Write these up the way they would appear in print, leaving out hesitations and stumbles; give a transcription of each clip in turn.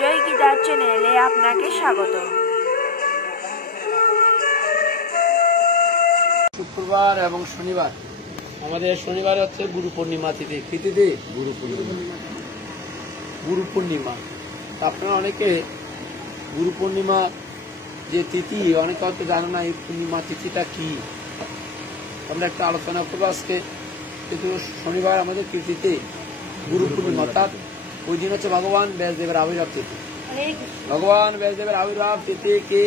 বিজয় গীতার চ্যানেলে আপনাকে স্বাগত। শুক্রবার এবং শনিবার আমাদের শনিবার হচ্ছে গুরু পূর্ণিমা তিথি। কি তিথি? গুরু পূর্ণিমা। আপনারা অনেকে গুরু পূর্ণিমা যে তিথি অনেকে হয়তো জানে না এই পূর্ণিমা তিথিটা কি। আমরা একটা আলোচনা করবো আজকে। কিন্তু শনিবার আমাদের তিথিতে গুরু পূর্ণিমা, অর্থাৎ ওই দিন হচ্ছে ভগবান ব্যাসদেবের আবির্ভাব তিথি। ভগবান ব্যাসদেবের আবির্ভাব তিথি কি?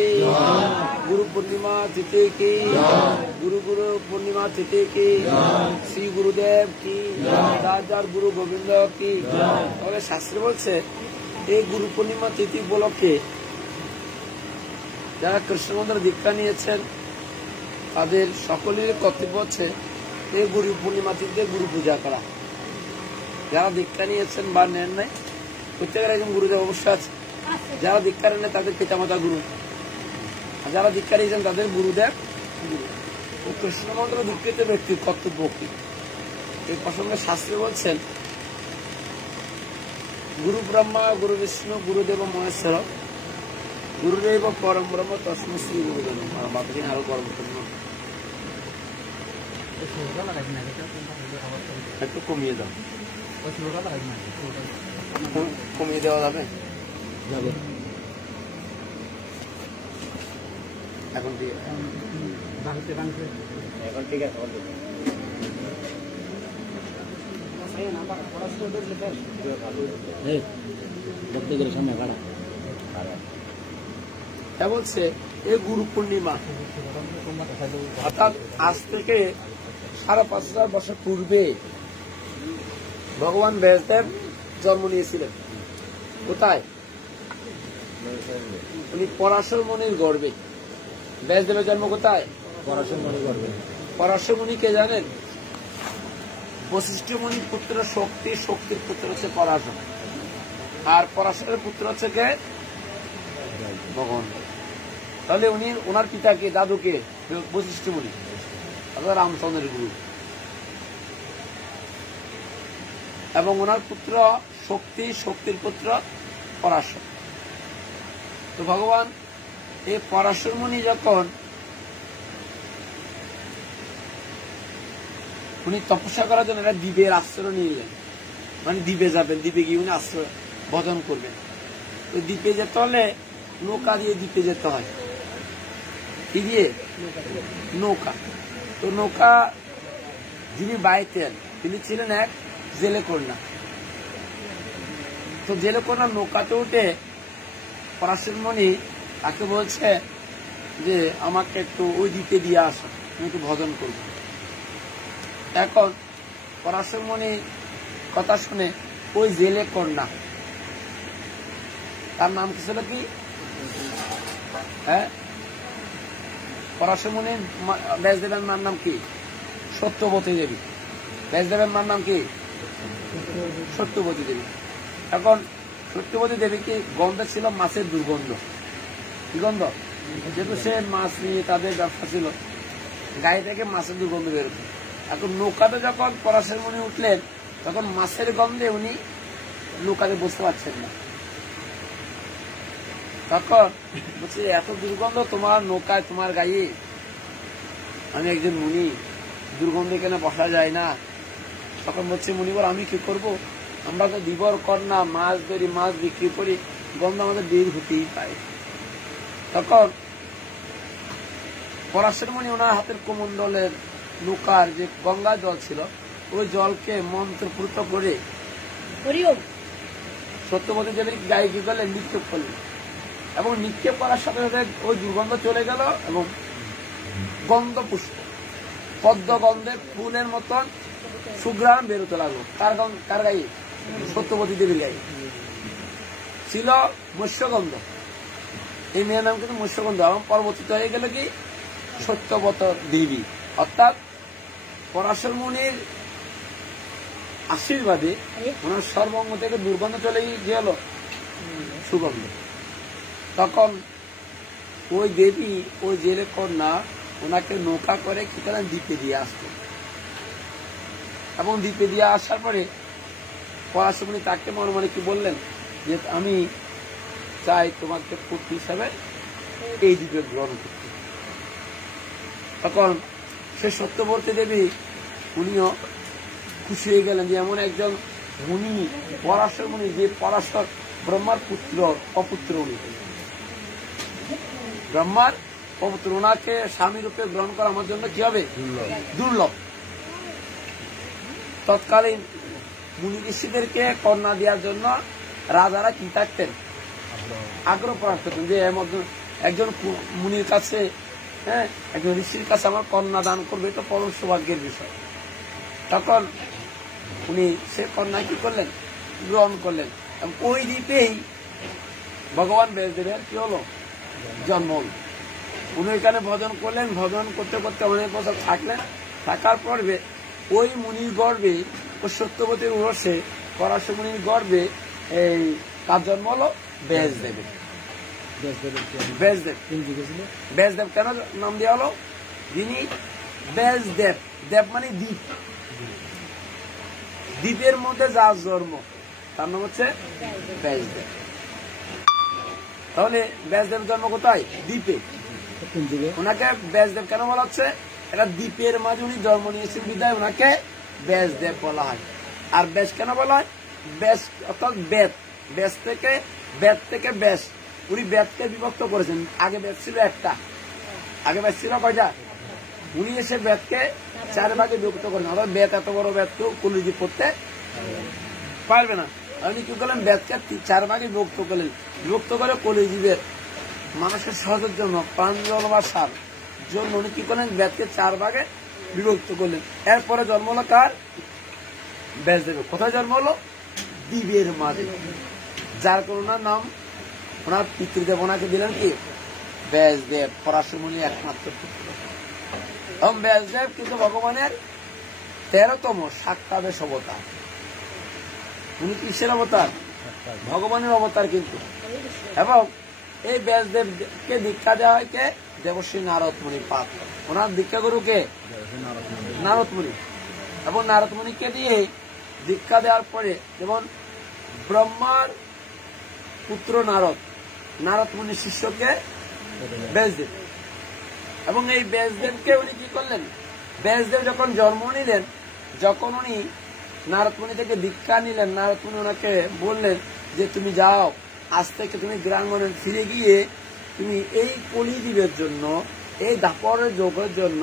গুরু পূর্ণিমা তিথি কি? গুরু পূর্ণিমা তিথি কি? শ্রী গুরুদেব কি? যার গুরু গোবিন্দ কি? তাহলে শাস্ত্রে বলছে এই গুরু পূর্ণিমা তিথি উপলক্ষে যারা কৃষ্ণ মন্দিরে দীক্ষা নিয়েছেন তাদের সকলের কর্তব্য হচ্ছে এই গুরু পূর্ণিমা তিথিতে গুরু পূজা করা। যারা দীক্ষা নিয়েছেন বা নেন নাই প্রত্যেকের একজন গুরুদেব অবশ্য আছে। যারা দীক্ষা নেন তাদের পিতামাতা গুরু, আর যারা দীক্ষা নিয়েছেন তাদের গুরুদেব গুরু। ও কৃষ্ণ মন্ত্র দীক্ষিত ব্যক্তির কর্তব্য কি এই প্রসঙ্গে শাস্ত্রে বলছেন, গুরু ব্রহ্মা গুরু বিষ্ণু গুরুদেব মহেশ্বর গুরুদেব পরম ব্রহ্ম তস্মৈ শ্রী গুরুদেব। আরো পরম একটু কমিয়ে দাও, কমিয়ে দেওয়া যাবে? এখন ঠিক আছে, এখন ঠিক আছে। বলছে এই গুরু পূর্ণিমা অর্থাৎ আজ থেকে 5,500 বছর পূর্বে ভগবান ব্যাসদেব জন্ম নিয়েছিলেন। কোথায়? উনি পরাশর মুনির গর্ভে। ব্যাসদেবের জন্ম কোথায়? পরাশর মুনির গর্ভে। পরাশর মুনি কে জানেন? বশিষ্ঠ মুনির পুত্র শক্তি, শক্তির পুত্র হচ্ছে পরাশর, আর পরাশরের পুত্র হচ্ছে কে? ভগবান। তাহলে উনি ওনার পিতাকে, দাদুকে বশিষ্ঠ মুনি, রামচন্দ্রের গুরু, এবং ওনার পুত্র শক্তি, শক্তির পুত্র পরাশর। তো ভগবান এই পরাশর মুনি যখন উনি তপস্যা করার জন্য একটা দ্বীপের আশ্রয় নিলেন, মানে দ্বীপে যাবেন, দ্বীপে গিয়ে উনি আশ্রয় ভজন করবেন। তো দ্বীপে যেতে হলে নৌকা দিয়ে দ্বীপে যেতে হয়। কি দিয়ে? নৌকা। তো নৌকা যিনি বাইতেন তিনি ছিলেন এক জেলে কন্যা। তো জেলে কন্যা নৌকাতে উঠে পরাশর মুনি তাকে বলছে যে আমাকে একটু ওই দ্বীপে দিয়ে আসো, আমি একটু ভজন করব। এখন পরাশর মুনি কথা শুনে ওই জেলে কন্যা, তার নাম কি ছিল? কি? হ্যাঁ, পরাশর মুনির ব্যাসদেবের মার নাম কি? সত্যবতী দেবী। ব্যাসদেবের মার নাম কি? সত্যবতী দেবী। এখন সত্যবতী দেবী কি গন্ধ ছিল? মাছের দুর্গন্ধ। কি গন্ধ? যেহেতু সে মাছ নিয়ে তাদের ব্যবসা ছিল, গায়ে থেকে মাছের দুর্গন্ধ বেরোত। এখন নৌকাতে যখন পরাশর মুনি উঠলেন তখন মাছের গন্ধে উনি নৌকাতে বসতে পারছেন না। তখন বলছে এত দুর্গন্ধ তোমার নৌকায়, তোমার গায়ে, আমি একজন মুনি, দুর্গন্ধে কেন বসা যায় না? তখন বলছে মুনিবর আমি কি করব, আমরা তো দিবর কন্যা, মাছ ধরি, মাছ বিক্রি করি, গন্ধ আমাদের বের হতেই পারে। তখন পরাশর মুনি ওনার হাতের কমণ্ডলের নৌকার যে গঙ্গা জল ছিল ওই জলকে মন্ত্রপুত করে সত্যবতী দেবীর গায়ে কি করলেন? নিক্ষেপ করলেন, এবং নিক্ষেপ করার সাথে সাথে ওই দুর্গন্ধ চলে গেল এবং গন্ধ পুষ্প, পদ্ম গন্ধের ফুলের মতন সুঘ্রাণ বেরোতে লাগলো। কার গায়ে? সত্যবতী দেবীর গায়ে ছিল মৎস্যগন্ধ। এই মেয়ের নাম কিন্তু মৎস্যগন্ধ, এবং পরবর্তীতে হয়ে গেল কি সত্যবত দেবী। অর্থাৎ পরাশর মুনির আশীর্বাদে ওনার সর্বঙ্গ থেকে দুর্গন্ধ চলে গেল সুগন্ধ। তখন ওই দেবী, ওই জেলে কন্যা ওনাকে নৌকা করে কি করেন? দ্বীপে দিয়ে আসতো। এবং দ্বীপে দিয়ে আসার পরে পরাশর মুনি তাকে মনে মনে কি বললেন যে আমি চাই তোমাকে পুত্র হিসাবে এই দ্বীপে গ্রহণ করতে। তখন সে সত্যবর্তী দেবী উনিও খুশি হয়ে গেলেন যে এমন একজন মুনি, পরাশর মুনি, যে পরাশর ব্রহ্মার পুত্র অপুত্র, উনি ব্রহ্মার অপুত্র, ওনাকে স্বামী রূপে গ্রহণ করা আমার জন্য কি হবে? দুর্লভ। তৎকালীন মুনি ঋষিদেরকে কন্যা দেওয়ার জন্য রাজারা কি থাকতেন? আগ্রহ প্রকাশ করতেন যে একজন মুনির কাছে, হ্যাঁ, একজন ঋষির কাছে আমার কন্যা দান করবে, এটা পরম সৌভাগ্যের বিষয়। তখন উনি সে কন্যা কি করলেন? গ্রহণ করলেন। ওই দ্বীপেই ভগবান ব্যাসদেবের কি হলো? জন্ম হল। উনি এখানে ভজন করলেন, ভজন করতে করতে অনেক বছর থাকলেন। থাকার পরে ওই মুনির গর্বে, ওই সত্যবতীর উরসে পরাশর মুনির গর্বে এই কার জন্ম হলো? ব্যাসদেবের। ব্যাসদেব। ব্যাসদেব কেন নাম দেওয়া হলো? যিনি ব্যাসদেব, দেব মানে দ্বীপ, দ্বীপের মধ্যে যার জন্ম তার নাম হচ্ছে ব্যাসদেব। তাহলে ব্যাসদেবের জন্ম কোথায়? দ্বীপে। ওনাকে ব্যাসদেব কেন বলা হচ্ছে? এটা দ্বীপের মাঝে উনি জন্ম নিয়েছেন বিধায় ওনাকে ব্যাসদেব বলা হয়। আর ব্যাস কেন বলা হয়? ব্যাস অর্থাৎ বেদ, ব্যাস থেকে বেদ থেকে ব্যাস, উনি বেদকে বিভক্ত করেছেন। আগে বেদ ছিল একটা, আগে বেদ ছিল কয়টা? উনি এসে বেদকে 4 ভাগে বিভক্ত করেন। অর্থাৎ বেদ, এত বড় বেদ কেউ কলিজীব পড়তে পারবে না। উনি কি করলেন? বেদকে 4 ভাগে বিভক্ত করলেন। বিভক্ত করে কলিজীবের মানুষের সহজের জন্য, প্রাণ জন্মাসার জন্য উনি কি করলেন? বেদকে 4 ভাগে বিভক্ত করলেন। এরপরে জন্ম হলো কার? ব্যাসদেবের। কোথায় জন্ম হলো? দ্বীপের মাঝে। যার করুণার নাম ওনার পিতৃদেব ওনাকে দিলেন কি? ব্যাসদেব, পরাশর মুনি একমাত্র পুত্র। এবং ব্যাসদেব কিন্তু ভগবানের 13তম শাক্তাবেশ অবতার। উনি কিসের অবতার? ভগবানের অবতার কিন্তু। এবং এই ব্যাসদেবকে দীক্ষা দেওয়া হয় কে? দেবশ্রী নারদ মুনি পাদ। ওনার দীক্ষা গুরু কে? নারদ মুনি। এবং নারদ মুনিকে দিয়ে দীক্ষা দেওয়ার পরে যেমন ব্রহ্মার পুত্র নারদ, নারদ মুনির শিষ্যকে ব্যাসদেব। এবং এই ব্যাসদেবকে উনি কি করলেন? ব্যাসদেব যখন জন্ম নিলেন, যখন উনি নারদ মুনি থেকে দীক্ষা নিলেন, নারদ মুনি ওনাকে বললেন যে তুমি যাও, আজ থেকে তুমি গ্রাঙ্গনে ফিরে গিয়ে তুমি এই কলিযুগের জন্য, এই দাপরের যুগের জন্য,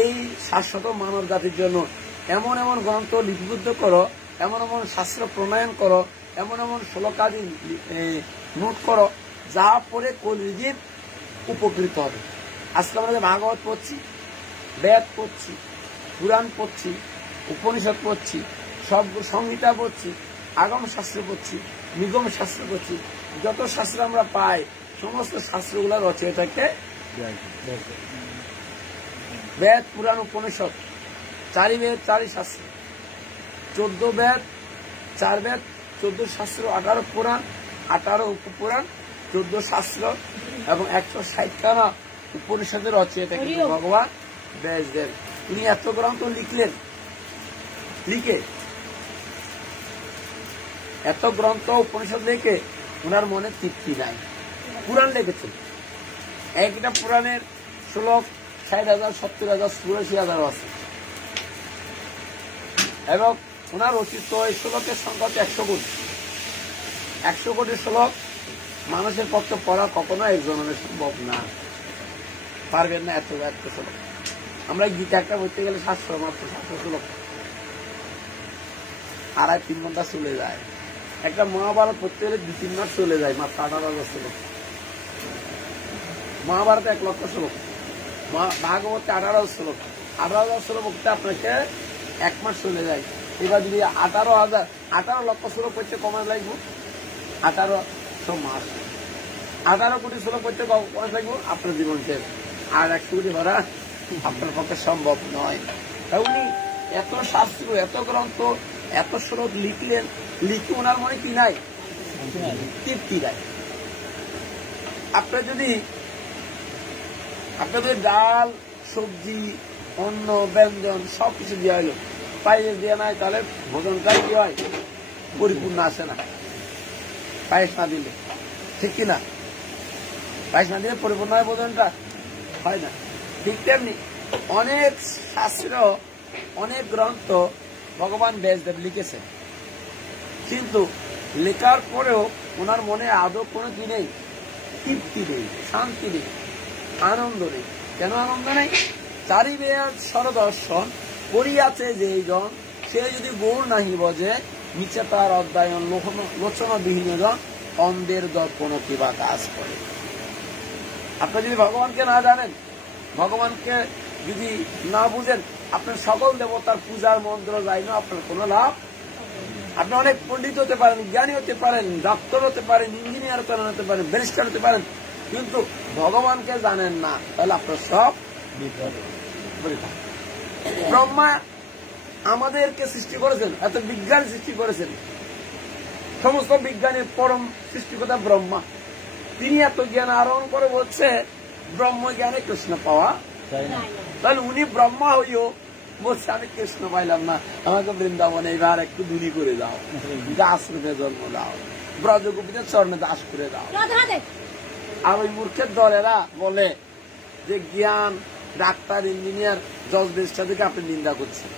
এই শাশ্বত মানব জাতির জন্য এমন এমন গ্রন্থ লিপিবদ্ধ করো, এমন এমন শাস্ত্র প্রণয়ন করো, এমন এমন শ্লোকাদি নোট করো, যা পড়ে কলিযুগ উপকৃত হবে। আজকে আমরা যে ভাগবত পড়ছি, বেদ পড়ছি, পুরাণ পড়ছি, উপনিষদ পড়ছি, সব সংহিতা পড়ছি, আগম শাস্ত্র পড়ছি, নিগম শাস্ত্র পড়ছি, যত শাস্ত্র আমরা পাই সমস্ত শাস্ত্রগুলো রচয়িতাকে বেদ, পুরাণ, উপনিষদ, 4 বেদ, 4 শাস্ত্র, 14 বেদ, 4 বেদ, 14 শাস্ত্র, 18 পুরাণ, 18 উপপুরাণ, 14 শাস্ত্র এবং 160খানা উপনিষদের রচয়িতা কিন্তু ভগবান ব্যাসদেব। উনি এত গ্রন্থ লিখলেন, লিখে এত গ্রন্থ উপনিষদ লিখে ওনার মনে তৃপ্তি নাই। পুরাণ লিখেছেন, একটা পুরাণের শ্লোক 60,000, 70,000, 84,000 আছে। এবং ওনার রচিত এই শ্লোকের সংখ্যা হচ্ছে 100 কোটি। 100 কোটি শ্লোক মানুষের পক্ষে পড়া কখনো একজনের সম্ভব না, পারবেন না এত এত শ্লোক। আমরা গীতা একটা পড়তে গেলে 700, মাত্র 700 শ্লোক, 2.5-3 ঘন্টা চলে যায়। একটা মহাভারত পড়তে গেলে 2-3 মাস চলে যায়, মাত্র 18,000 শ্লোক। মহাভারতে 1 লক্ষ শ্লোক, ভাগবতে 18,000 শ্লোক। 18,000 শ্লোক পড়তে আপনাকে 1 মাস চলে যায়। এবার যদি 18 লক্ষ শ্লোক পড়তে কমাস লাগবে 1800 মাস। 18 কোটি শ্লোক পড়তে কমাস লাগবে আপনার জীবন শেষ। আর 100 কোটি ভরা আপনার পক্ষে সম্ভব নয়। তাই উনি এত শাস্ত্র, এত গ্রন্থ, এত শ্লোক লিখলেন, লিখে ওনার মনে কি নাই? তৃপ্তি নাই। আপনার যদি ডাল, সবজি, অন্ন, ব্যঞ্জন সবকিছু দেওয়া হলো, পায়েস দেওয়া নাই, তাহলে ভোজনটাই কি হয়? পরিপূর্ণ আসে না পায়েস না দিলে। ঠিক কিনা? 22 না দিলে পরিপূর্ণ হয় ভোজনটা? হয় না। ঠিক তেমনি অনেক শাস্ত্র, অনেক গ্রন্থ ভগবান ব্যাসদেব লিখেছেন, কিন্তু লেখার পরেও ওনার মনে আদৌ কোনো কি নেই, তৃপ্তি নেই, শান্তি নেই, আনন্দ নেই। কেন আনন্দ নেই? চারি বেদ সরদর্শন করিয়াছে যেই জন, সে যদি গৌর নাহি বজে, নিচে তার অধ্যায়ন লোচন বিহীন জন, অন্ধের দর্পণ কিবা কাজ করে। আপনি যদি ভগবানকে না জানেন, ভগবানকে যদি না বুঝেন, আপনার সকল দেবতার পূজার মন্ত্র যাই না, আপনার কোনো লাভ। আপনি অনেক পণ্ডিত হতে পারেন, জ্ঞানী হতে পারেন, ডাক্তার হতে পারেন, ইঞ্জিনিয়ার হতে পারেন, ব্যারিস্টার হতে পারেন, কিন্তু ভগবানকে জানেন না, তাহলে আপনার সব বৃথা। ব্রহ্মা আমাদেরকে সৃষ্টি করেছেন, এত বিজ্ঞান সৃষ্টি করেছেন, সমস্ত বিজ্ঞানের পরম সৃষ্টিকর্তা ব্রহ্মা। তিনি এত জ্ঞান আহরণ করে বলছে ব্রহ্ম জ্ঞানে কৃষ্ণ পাওয়া যায় না। তাহলে উনি ব্রহ্মা হইও বলছে আমি কৃষ্ণ পাইলাম না, আমাকে বৃন্দাবনে এবার একটু ধুনি করে দাও, আশ্রমে জন্ম দাও, ব্রজগোপীদের চরণে দাস করে দাও। আর ওই মূর্খের দলেরা বলে যে জ্ঞান, ডাক্তার, ইঞ্জিনিয়ার, জজ ব্যারিস্টারদেরকে আপনি নিন্দা করছেন।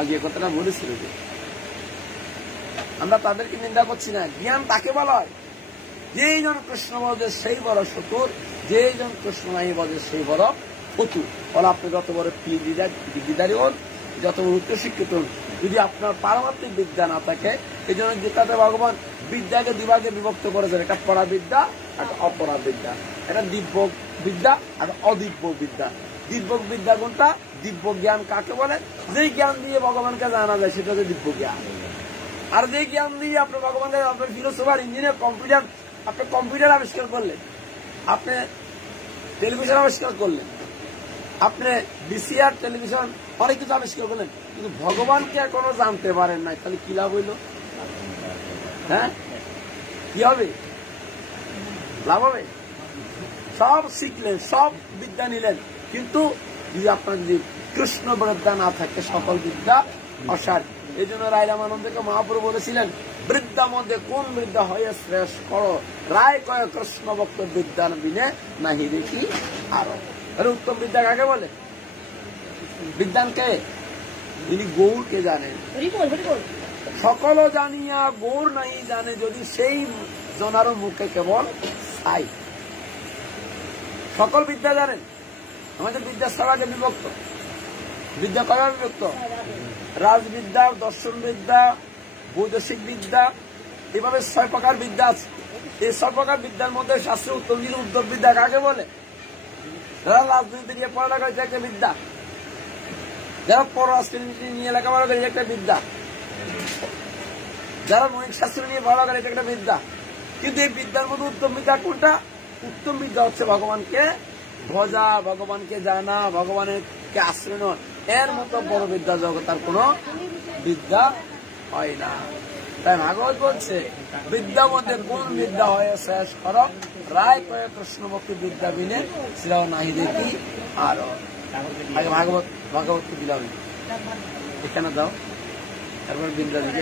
আগে কথাটা বলেছিল যে আমরা তাদেরকে নিন্দা করছি না। জ্ঞান তাকে বলা হয় যেই জন কৃষ্ণ বলে সেই বড় শতুর, যেই জন কৃষ্ণ নাই বলে সেই বড় ফতুর। বলে আপনি যত বড় ডিগ্রিধারী হন, যত বড় উচ্চশিক্ষিত হন, যদি আপনার পারমাত্মিক বিদ্যা না থাকে, এই জন্য গীতাতে ভগবান বিদ্যাকে দুভাগে বিভক্ত করেছেন, একটা পরা বিদ্যা, একটা অপরা বিদ্যা, একটা দিব্য বিদ্যা, একটা অদিব্য বিদ্যা। দিব্য বিদ্যা কোনটা? দিব্য জ্ঞান কাকে বলে? যেই জ্ঞান দিয়ে ভগবানকে জানা যায় সেটা হচ্ছে দিব্য জ্ঞান। আর যে জ্ঞান দিয়ে আপনি ভগবানকে, আপনার ফিলোসফার, ইঞ্জিনিয়ার, কম্পিউটার, আপনি কম্পিউটার আবিষ্কার করলেন, আপনি টেলিভিশন আবিষ্কার করলেন, আপনি ভিসিআর টেলিভিশন অনেক কিছু আবিষ্কার করলেন, কিন্তু ভগবানকে এখনো জানতে পারেন নাই, তাহলে কি লাভ হইল? হ্যাঁ, কি হবে? লাভ হবে? সব শিখলেন, সব বিদ্যা নিলেন, কিন্তু যদি আপনার যদি কৃষ্ণ বিদ্যা না থাকে, সকল বিদ্যা অসার। এই জন্য রায় রামানন্দকে মহাপ্রভু বলেছিলেন, বৃদ্ধা মধ্যে কোন বিদ্যা হয়ে শ্রেষ্ঠ করো, রায় কয় কৃষ্ণ ভক্ত বিদ্যান বিনে নাহি দেখি আরো। উত্তম বিদ্যা কাকে বলে? বিদ্যানকে যিনি গৌরকে জানেন। সকল জানিয়া গৌর নাই জানে, যদি সেই জনারও মুখে কেবল ছাই। সকল বিদ্যা জানেন। আমাদের বিদ্যা সবাইকে বিভক্ত। বিদ্যা কয়ভাবে বিভক্ত? রাজবিদ্যা, দর্শন বিদ্যা, বৈদেশিক বিদ্যা, এভাবে 6 প্রকার বিদ্যা আছে। এই 6 প্রকার বিদ্যার মধ্যে শাস্ত্র উত্তর বিদ্যা কাকে বলে? যারা রাজনীতি নিয়ে পড়ালেখা করেছে একটা বিদ্যা, যারা পররাষ্ট্রনীতি নিয়ে লেখাপড়া করে একটা বিদ্যা, যারা মৌলিক শাস্ত্র নিয়ে পড়ালেখা করে একটা বিদ্যা। কিন্তু এই বিদ্যার মধ্যে উত্তম বিদ্যা কোনটা? উত্তম বিদ্যা হচ্ছে ভগবানকে ভজা, ভগবানকে জানা, ভগবানের আশ্রয় নেওয়া। এর মতো বড় বিদ্যা জগতার কোন বিদ্যা হয় না। তাই ভাগবত বলছে, বিদ্যা মধ্যে কোন বিদ্যা হয়ে শেষ কর, রায় কয়ে কৃষ্ণ ভক্তি বিদ্যা বিনে শ্রীরাও নাহি দেখি আরো। আগে ভাগবতকে দিলাম, এখানে দাও, তারপর বিদ্যা দিকে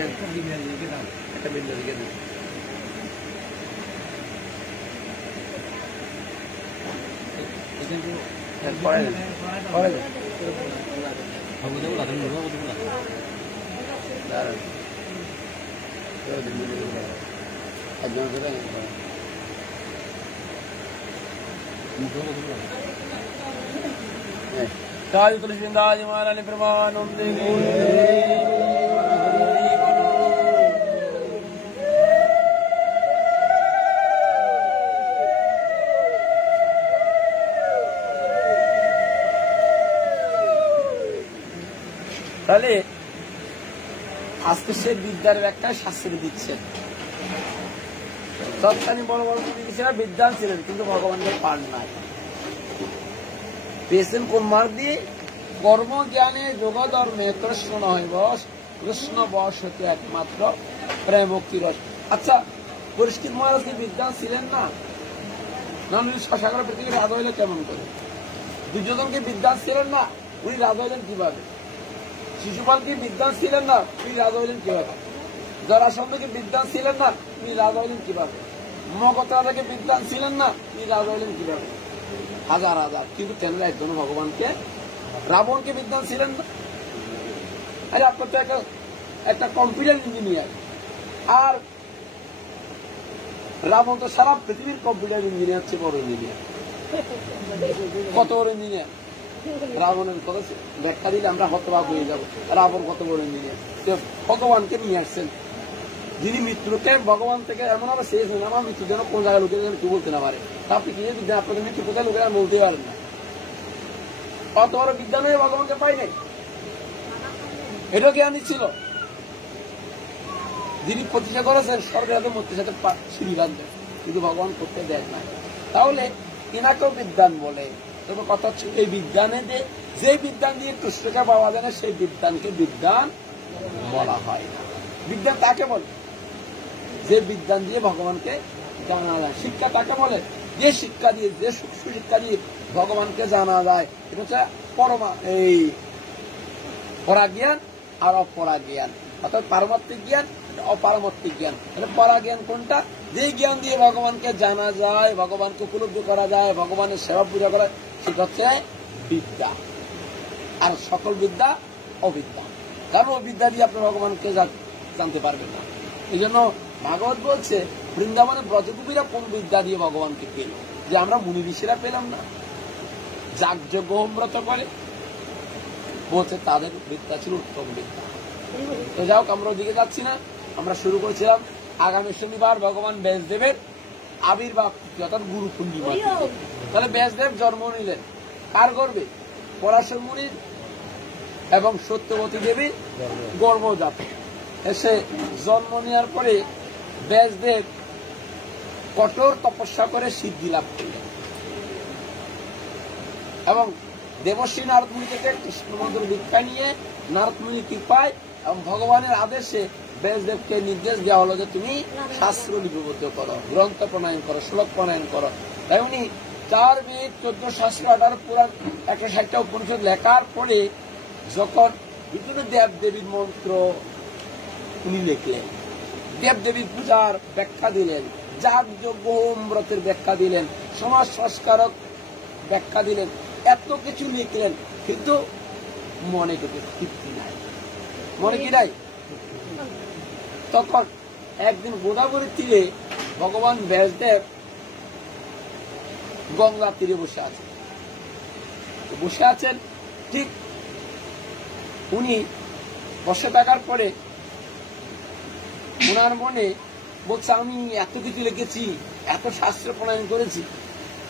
একটা বিদ্যা দিকে দিই। পরে काल कृष्णदास महाराज प्रमानंदे তাহলে আজকে সে বিদ্যার ব্যাখ্যা শাস্ত্রে দিচ্ছেন। তৎকালীন বড় বড় বিদ্যান ছিলেন, কিন্তু ভগবানকে পান নাই। পেয়েছেন কোন মার্গ দিয়ে? কর্ম জ্ঞানে যোগ ধর্মে কৃষ্ণ নয় বস, কৃষ্ণ বস হতে একমাত্র প্রেম ভক্তি রস। আচ্ছা, পরিষ্কৃত মহারাজ কি বিদ্যান ছিলেন না? সাগর পৃথিবীর রাজা হইলে কেমন করে? দুর্যোধনকে বিদ্যান ছিলেন না? উনি রাজা হইলেন কিভাবে? শিশুপাল কি বিদ্যান ছিলেন না? উনি রাজা হইলেন কিভাবে? জরাসন্ধ কি বিদ্যান ছিলেন না? উনি রাজা হইলেন কিভাবে? মগধ রাজাকে বিদ্বান ছিলেন না, তিনি রাজা হলেন কিভাবে? হাজার হাজার, কিন্তু কেন একজন ভগবানকে, রাবণকে বিদ্বান ছিলেন না? আরে আপনার তো একটা কম্পিউটার ইঞ্জিনিয়ার, আর রাবণ তো সারা পৃথিবীর কম্পিউটার ইঞ্জিনিয়ার, হচ্ছে বড় ইঞ্জিনিয়ার। কত বড় ইঞ্জিনিয়ার? রাবণের কথা ব্যাখ্যা দিলে আমরা হতবাক হয়ে যাব। রাবণ কত বড় ইঞ্জিনিয়ার, ভগবানকে নিয়ে আসছেন, যিনি মৃত্যুকে ভগবান থেকে এমন ভাবে চেয়েছেন আমার মৃত্যু যেন কোন জায়গায় লোকের কি বলতে না পারে। আপনি কি বিদ্যা, আপনাদের মৃত্যু কোথায় লোকেরা বলতে পারেন না। অত বড় বিদ্যা নয় ভগবানকে পাই নাই, এটাও জ্ঞানী ছিল। যিনি প্রতিষ্ঠা করেছেন স্বর্গের মূর্তির সাথে সিঁড়ি বাঁধবেন, কিন্তু ভগবান করতে দেন না। তাহলে এনাকেও বিদ্যান বলে। তবে কথা হচ্ছে এই বিদ্যানে যে বিদ্যান দিয়ে তুষ্টকে পাওয়া যায় না, সেই বিদ্যানকে বিদ্যান বলা হয় না। বিদ্যান তাকে বলে যে বিদ্যান দিয়ে ভগবানকে জানা যায়। শিক্ষা তাকে বলে যে শিক্ষা দিয়ে, যে সূক্ষ্ম শিক্ষা দিয়ে ভগবানকে জানা যায়। এটা হচ্ছে এই পরাজ্ঞান আর অপরাজ্ঞান, অর্থাৎ পারমার্থিক জ্ঞান, অপারমার্থিক জ্ঞান। পরাজ্ঞান কোনটা? যে জ্ঞান দিয়ে ভগবানকে জানা যায়, ভগবানকে উপলব্ধি করা যায়, ভগবানের সেবা পূজা করা, সেটা হচ্ছে বিদ্যা। আর সকল বিদ্যা অবিদ্যা, কারণ ওই বিদ্যা দিয়ে আপনি ভগবানকে জানতে পারবেন না। এই জন্য ভাগবত বলছে বৃন্দাবনে ব্রজগোপীরা কোন বিদ্যা দিয়ে ভগবানকে পেল, যে আমরা মুনি ঋষিরা পেলাম না। যাগযজ্ঞ হোমব্রত করে বলছে তাদের বিদ্যা ছিল উত্তম বিদ্যা। তো যাই হোক, আমরা ওদিকে যাচ্ছি না। আমরা শুরু করেছিলাম আগামী শনিবার ভগবান ব্যাসদেবের আবির্ভাব, অর্থাৎ গুরু পূর্ণিমা। তাহলে ব্যাসদেব জন্ম নিলেন কার গর্ভে? পরাশর মুনির এবং সত্যবতী দেবীর গর্ভজাত। এসে জন্ম নেওয়ার পরে ব্যাসদেব কঠোর তপস্যা করে সিদ্ধি লাভ করলেন এবং দেবশ্রী নারদ মুনি থেকে কৃষ্ণ মন্ত্র দীক্ষা নিয়ে নারদ মুনি কৃপায় এবং ভগবানের আদেশে ব্যাসদেবকে নির্দেশ দেওয়া হলো যে তুমি শাস্ত্র লিপিবদ্ধ করো, গ্রন্থ প্রণয়ন করো, শ্লোক প্রণয়ন করো। তাই উনি 4 বেদ, 14 শাস্ত্র, 18 পুরাণ, 160টা উপনিষদ লেখার পরে যখন বিভিন্ন দেবদেবীর মন্ত্র উনি লিখলেন, দেবদেবীর পূজার ব্যাখ্যা দিলেন, যাগযজ্ঞ হোম ব্রতের ব্যাখ্যা দিলেন, সমাজ সংস্কারক ব্যাখ্যা দিলেন, এত কিছু লিখলেন, কিন্তু মনে থেকে তৃপ্তি নাই। মনে কি নাই? তখন একদিন গোদাবরীর তীরে ভগবান ব্যাসদেব গঙ্গা তীরে বসে আছেন। ঠিক উনি বসে থাকার পরে ওনার মনে বলছে, আমি এত কিছু লিখেছি, এত শাস্ত্র প্রণয়ন করেছি,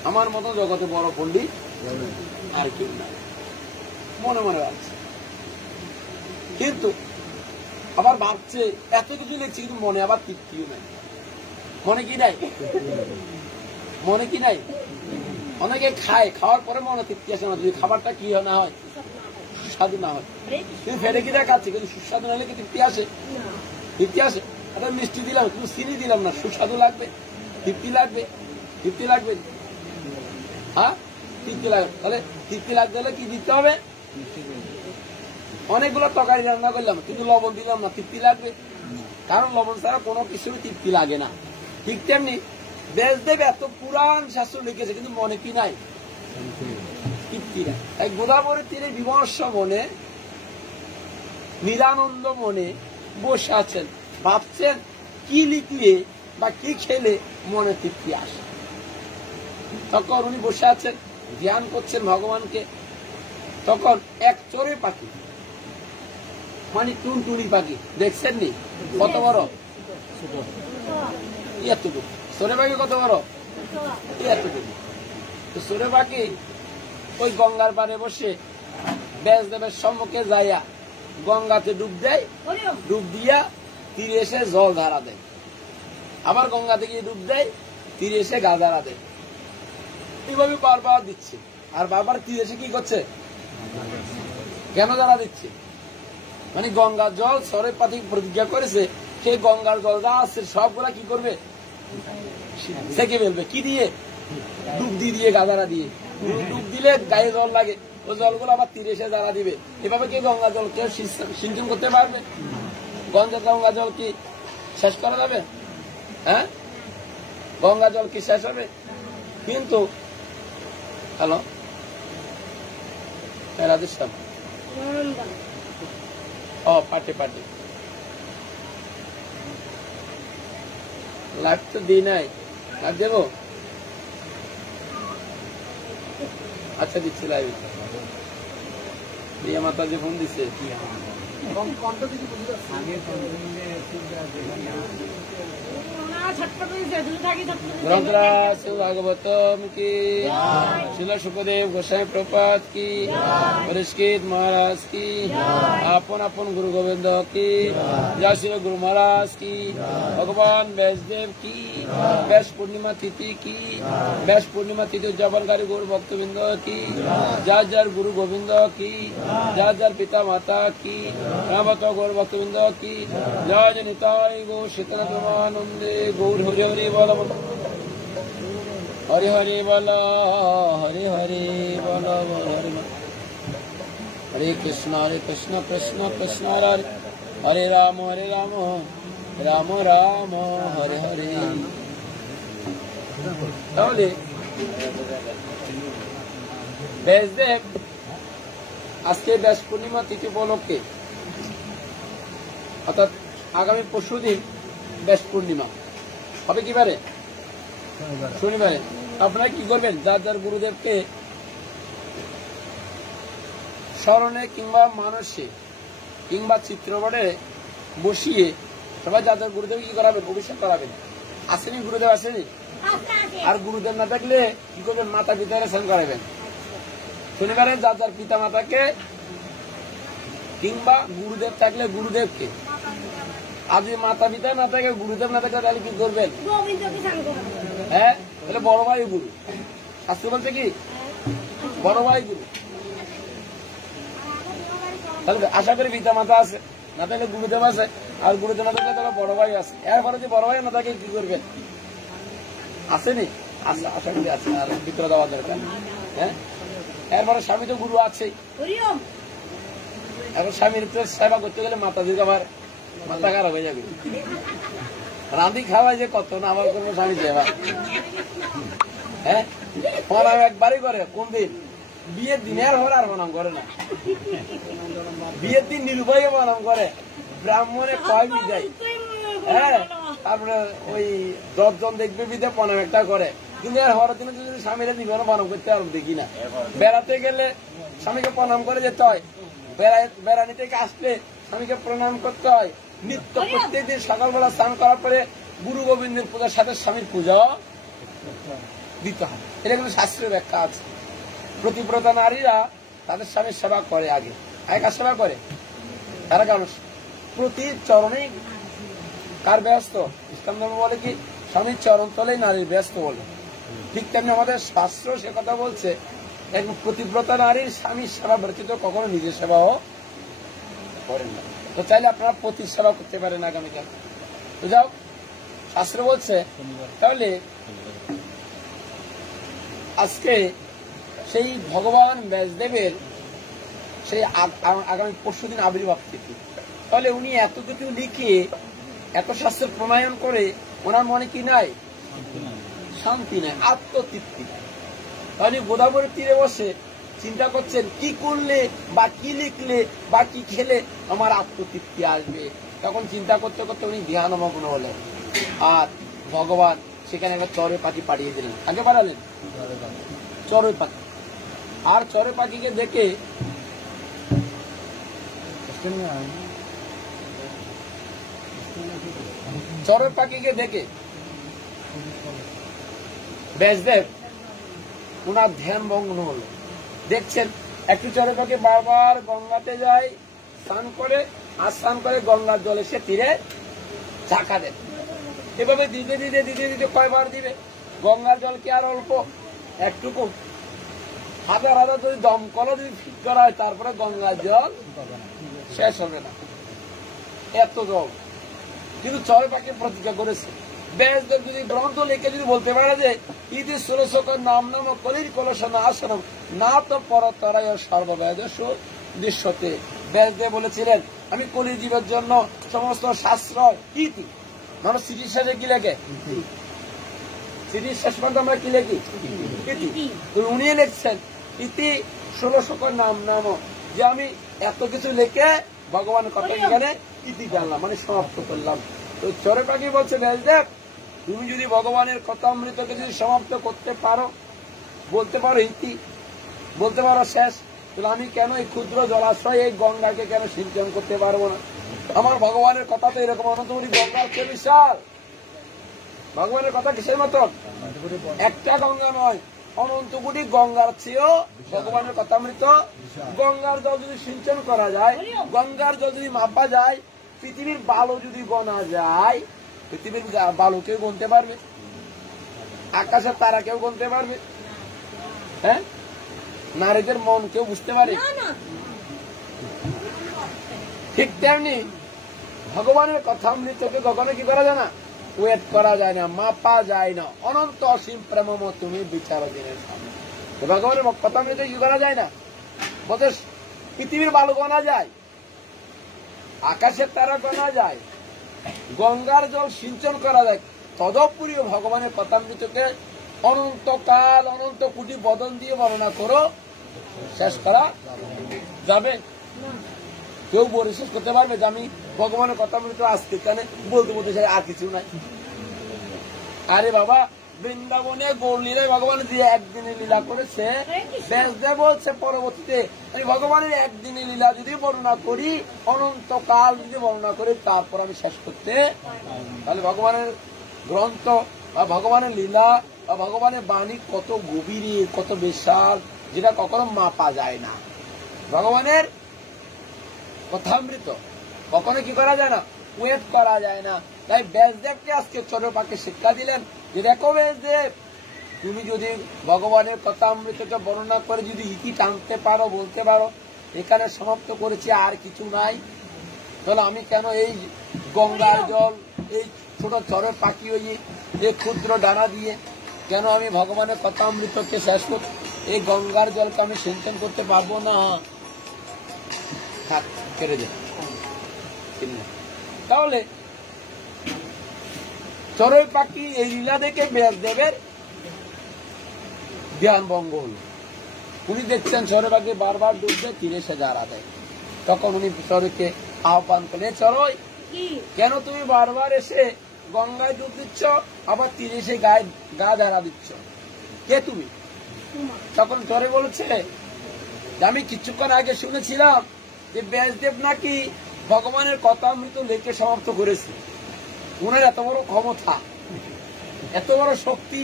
আমার মতো জগতে বড় পণ্ডিত আর কেউ না। মনে মনে ভাবছে, কিন্তু আবার ভাবছে এত কিছু লিখছি, কিন্তু মনে আবার তৃপ্তিও নাই। মনে কি নাই? মনে কি নাই? অনেকে খায়, খাওয়ার পরে মনে তৃপ্তি আসে না, যদি খাবারটা কি না হয়, সুস্বাদু না হয়। কিন্তু ফেরে কিনা খাচ্ছে, কিন্তু সুস্বাদু না হলে কি তৃপ্তি আসে? তৃপ্তি আসে। একটা মিষ্টি দিলাম, কিন্তু চিনি দিলাম না, সুস্বাদু লাগবে, তৃপ্তি লাগবে, তৃপ্তি লাগবে। হ্যাঁ, তৃপ্তি লাগবে। তাহলে তৃপ্তি লাগতে হলে কি দিতে হবে? অনেকগুলো তরকারি রান্না করলাম, কিন্তু লবণ দিলাম না, তৃপ্তি লাগবে? কারণ লবণ ছাড়া কোনো কিছুরই তৃপ্তি লাগে না। ঠিক তেমনি ব্যাসদেব এত পুরাণ শাস্ত্র লিখেছে, কিন্তু মনে কি নাই? তৃপ্তি নাই। এক গোদাবরীর তীরে বিমর্ষ মনে, নিরানন্দ মনে বসে আছেন, ভাবছেন কি লিখলে বা কি খেলে মনে তৃপ্তি আসে। তখন উনি বসে আছেন, ধ্যান করছেন ভগবানকে। তখন এক চড়ুই পাখি, মানে টুনটুনি পাখি, দেখছেন নি কত বড়? এতটুকু। চড়ুই পাখি কত বড়? এতটুকু। তো চড়ুই পাখি ওই গঙ্গার পাড়ে বসে ব্যাসদেবের সম্মুখে যাইয়া গঙ্গাতে ডুব দেয়, ডুব দিয়া তীরে এসে জল ধারা দেয়, আবার গঙ্গাতে গিয়ে ডুব দেয়, তীরে এসে গা ধারা দেয়। এইভাবে বারবার দিচ্ছে, আর বারবার তীরে এসে কি করছে? কেন ধারা দিচ্ছে? মানে গঙ্গার জল চড়ুই পাখি প্রতিজ্ঞা করেছে, সেই গঙ্গার জল যা আসছে সবগুলা কি করবে? সেকে ফেলবে। কি দিয়ে? ডুব দিয়ে, গা ধারা দিয়ে। ডুব দিলে গায়ে জল লাগে, ওই জলগুলো আবার তীরে এসে ধারা দিবে। এভাবে কি গঙ্গা জল কেউ সিঞ্চন করতে পারবে? গঙ্গা জল কি শেষ করা যাবে? হ্যাঁ, গঙ্গা জল কি শেষ হবে? কিন্তু হ্যালো রাজস্থান পাটে লাইভ তো দিই নাই, লাইভ দেবো? আচ্ছা দিচ্ছি লাইভ। রিয়া মাতা যে ফোন দিচ্ছে ग्रंथराज श्री भागवतम की, श्रील सुखदेव गोसाई प्रपात की, परिष्कृत महाराज की, आपन अपन गुरु गोविंद की, जय श्री गुरु महाराज की, भगवान वैष्णदेव की, वैश पूर्णिमा तिथि की, वैश पूर्णिमा तिथि उद्यापनकारी गुरु भक्तवृंद की, जय जय गुरु गोविंद की, जय जय पिता माता की, रामत गौर भक्तवृंद की, जय निताय गो शीतनानंदे गौर हरि हरि बोल, हरि हरि बोल, हरि हरि बोल, हरे कृष्ण कृष्ण कृष्ण हरे हरे राम राम राम हरे हरे। তাহলে ব্যাসদেব আজকে ব্যাস পূর্ণিমা তিথি উপলক্ষে অর্থাৎ আগামী পরশুদিন ব্যাস পূর্ণিমা হবে কি বারে? শনিবারে। আপনারা কি করবেন? যার যার গুরুদেবকে স্মরণে কিংবা মানসে কিংবা চিত্রপটে বসিয়ে সবাই যার যার গুরুদেব কি করাবেন? অভিষেক করাবেন। আসেনি গুরুদেব? আসেনি? আর গুরুদেব না থাকলে কি করবেন? মাতা পিতারে স্নান করাবেন। শনিবারে যার যার পিতা মাতাকে কিংবা গুরুদেব থাকলে গুরুদেবকে, আর যদি মাতা পিতা না থাকে গুরুদেব না থাকে তাহলে কি করবেন? হ্যাঁ, তাহলে বড় ভাই গুরু। শাস্ত্র বলছে কি বড় ভাই গুরু। তাহলে আশা করি পিতা মাতা আছে, না থাকলে গুরুদেব আছে, আর গুরুদেব না থাকলে তাহলে বড় ভাই আছে। এরপরে যে বড় ভাই না থাকে কি করবেন? আসেনি? আশা করি আছে, আর ভিতরে দেওয়া দরকার। হ্যাঁ, এরপরে স্বামী তো গুরু আছে। এখন স্বামীর সেবা করতে গেলে মাতাজির আবার মাথা খারাপ হয়ে যাবে। রাঁধি খাওয়াই যে কত না আবার করবো স্বামী সেবা। হ্যাঁ, প্রণাম একবারই করে। কোন দিন? বিয়ের দিন। আর প্রণাম করে না। বিয়ের দিন নিরুপায় প্রণাম করে, ব্রাহ্মণে কয় বিদায়। হ্যাঁ, তারপরে ওই 10 জন দেখবে বিদে প্রণাম একটা করে। কিন্তু এর হওয়ার দিনে যদি স্বামীরা জীবনে প্রণাম করতে পারবো দেখি না। বেড়াতে গেলে স্বামীকে প্রণাম করে যেতে হয়, বেড়ানি থেকে আসলে স্বামীকে প্রণাম করতে হয়। নিত্য প্রত্যেকদিন সকালবেলা স্নান করার পরে গুরু গোবিন্দের পূজার সাথে স্বামীর পূজাও দিতে হয়। এটা কিন্তু শাস্ত্রের ব্যাখ্যা আছে। প্রতিব্রতা নারীরা তাদের স্বামীর সেবা করে, আগে কার সেবা করে? তারা কারণ প্রতি চরণেই কার ব্যস্ত? ইসলাম ধর্ম বলে কি স্বামীর চরণ তলেই নারীর ব্যস্ত বলে। ঠিক তেমনি আমাদের শাস্ত্র সে কথা বলছে, একদম প্রতিব্রতা নারীর স্বামীর সেবা ব্যতীত কখনো নিজের সেবাও করেন না। তো চাইলে আপনারা পতির সেবা করতে পারেন আগামীকাল। তো যাও, শাস্ত্র বলছে। তাহলে আজকে সেই ভগবান ব্যাসদেবের সেই আগামী পরশুদিন আবির্ভাব তিথি। তাহলে উনি এত কিছু লিখে এত শাস্ত্রের প্রণয়ন করে ওনার মনে কি নাই? শান্তি নাই, আত্মতৃপ্তি। তাহলে গোদাবরীর তীরে বসে চিন্তা করছেন কি করলে বা কি লিখলে বা কি খেলে আমার আত্মতৃপ্তি আসবে। তখন চিন্তা করতে করতে উনি ধ্যানমগ্ন হলেন, আর ভগবান সেখানে একটা চড়ুই পাখি পাঠিয়ে দিলেন। আগে পাঠালেন চড়ুই পাখি। আর চড়ুই পাখিকে দেখে ব্যাসদেব ওনার ধ্যান ভগ্ন হলো। দেখছেন একটু চড়ুই পাখি বারবার গঙ্গাতে যায়, স্নান করে, আর স্নান করে গঙ্গার জলে সে তীরে ঝাঁকা দেয়। এভাবে দিতে দিতে দিতে দিতে কয়বার দিবে? গঙ্গার জল কি আর অল্প? একটুকু হাজার হাজার যদি দমকল যদি ফিট করা হয় তারপরে গঙ্গার জল শেষ হবে না, এত জল। কিন্তু চড়ুই পাখি প্রতিজ্ঞা করেছে। ব্যাসদেব যদি গ্রন্থ লিখে যদি বলতে পারে যে ইতি ষোলশকর নাম নাম কলির কলসন আসনম না তো পরতরায় সর্ববেদস্য দৃশ্যতে। ব্যাসদেব বলেছিলেন আমি কলি জীবের জন্য সমস্ত শাস্ত্র ইতি, মানুষ চিকিৎসা কি লেখে চিঠির শেষ পর্যন্ত আমরা কি লিখি? ইতি। উনি লিখছেন ইতি 1600 নাম যে আমি এত কিছু লিখে ভগবানের কথা এখানে ইতি জানলাম, মানে সমাপ্ত করলাম। তো চড়ুই পাখি বলছে ব্যাসদেব, তুমি যদি ভগবানের কথামৃতকে যদি সমাপ্ত করতে পারো, বলতে পারো ইতি, বলতে পারো শেষ, তাহলে আমি কেন এই ক্ষুদ্র জলাশয় এই গঙ্গাকে কেন সিঞ্চন করতে পারবো না? আমার ভগবানের কথা তো এরকম, অনন্তগুলি গঙ্গার চেয়ে বিশাল। ভগবানের কথা কিসের মতন? একটা গঙ্গা নয়, অনন্ত কোটি গঙ্গার চেয়েও ভগবানের কথামৃত। গঙ্গার জল যদি সিঞ্চন করা যায়, গঙ্গার জল যদি মাপা যায়, পৃথিবীর বালু যদি গণা যায়, পৃথিবীর বালু কেউ গুনতে পারবে? আকাশের তারা কেউ গুনতে পারবে? হ্যাঁ, নারীদের মন কেউ বুঝতে পারে? ঠিক তেমনি ভগবানের কথামৃতকে কখনো কি করা যায় না? ওয়েট করা যায় না, মাপা যায় না। অনন্ত অসীম প্রেমম তুমি বিচার দিনের সামনে। ভগবানের কথামৃত কি করা যায় না? বলতে পৃথিবীর বালু গণা যায়, আকাশের তারা গণা যায়, গঙ্গার জল সিঞ্চন করা যায়। তদুপরি ভগবানের কথামৃতকে অনন্তকাল অনন্ত কোটি বদন দিয়ে বর্ণনা করো, শেষ করা যাবে? কেউ বলে শেষ করতে পারবে যে আমি ভগবানের কথামৃত আজকে কেন বলতে চাই, আর কিছু নাই? আরে বাবা, বৃন্দাবনে গৌর লীলায় ভগবান যে একদিনে লীলা করেছে, ব্যাসদেব বলছে পরবর্তীতে আমি ভগবানের একদিনে লীলা যদি বর্ণনা করি, অনন্তকাল যদি বর্ণনা করি, তারপর আমি শেষ করতে। তাহলে ভগবানের গ্রন্থ বা ভগবানের লীলা বা ভগবানের বাণী কত গভীরে, কত বিশাল, যেটা কখনো মাপা যায় না। ভগবানের কথামৃত কখনো কি করা যায় না? ওয়েট করা যায় না। তাই ব্যাসদেবকে আজকে চড়ুই পাখি শিক্ষা দিলেন যে দেখো ব্যাসদেব, তুমি যদি ভগবানের কথামৃতকে বর্ণনা করে যদি ইতি টানতে পারো, বলতে পারো এখানে সমাপ্ত করেছি, আর কিছু নাই, তাহলে আমি কেন এই গঙ্গার জল, এই ছোট চড়ুই পাখি হয়ে এই ক্ষুদ্র ডানা দিয়ে কেন আমি ভগবানের কথামৃতকে শেষ করব? এই গঙ্গার জলকে আমি সিঞ্চন করতে পারবো না। কেড়ে যায়। তাহলে চড়ুই পাখি এই লীলা দেখে ব্যাসদেবের জ্ঞান ভঙ্গ হল। উনি দেখছেন চড়ুই পাখি বারবার ডুবছে, তীরে সে যারা দেয়। তখন উনি চড়ুইকে আহ্বান করলেন, চড়ুই কেন তুমি বারবার এসে গঙ্গায় ডুব দিচ্ছ, আবার তীরে এসে গা ঝাড়া দিচ্ছ? কে তুমি? তখন চড়ুই বলেছে যে আমি কিছুক্ষণ আগে শুনেছিলাম যে ব্যাসদেব নাকি ভগবানের কথামৃত লেখে সমাপ্ত করেছে। উনার এত বড় ক্ষমতা, এত বড় শক্তি,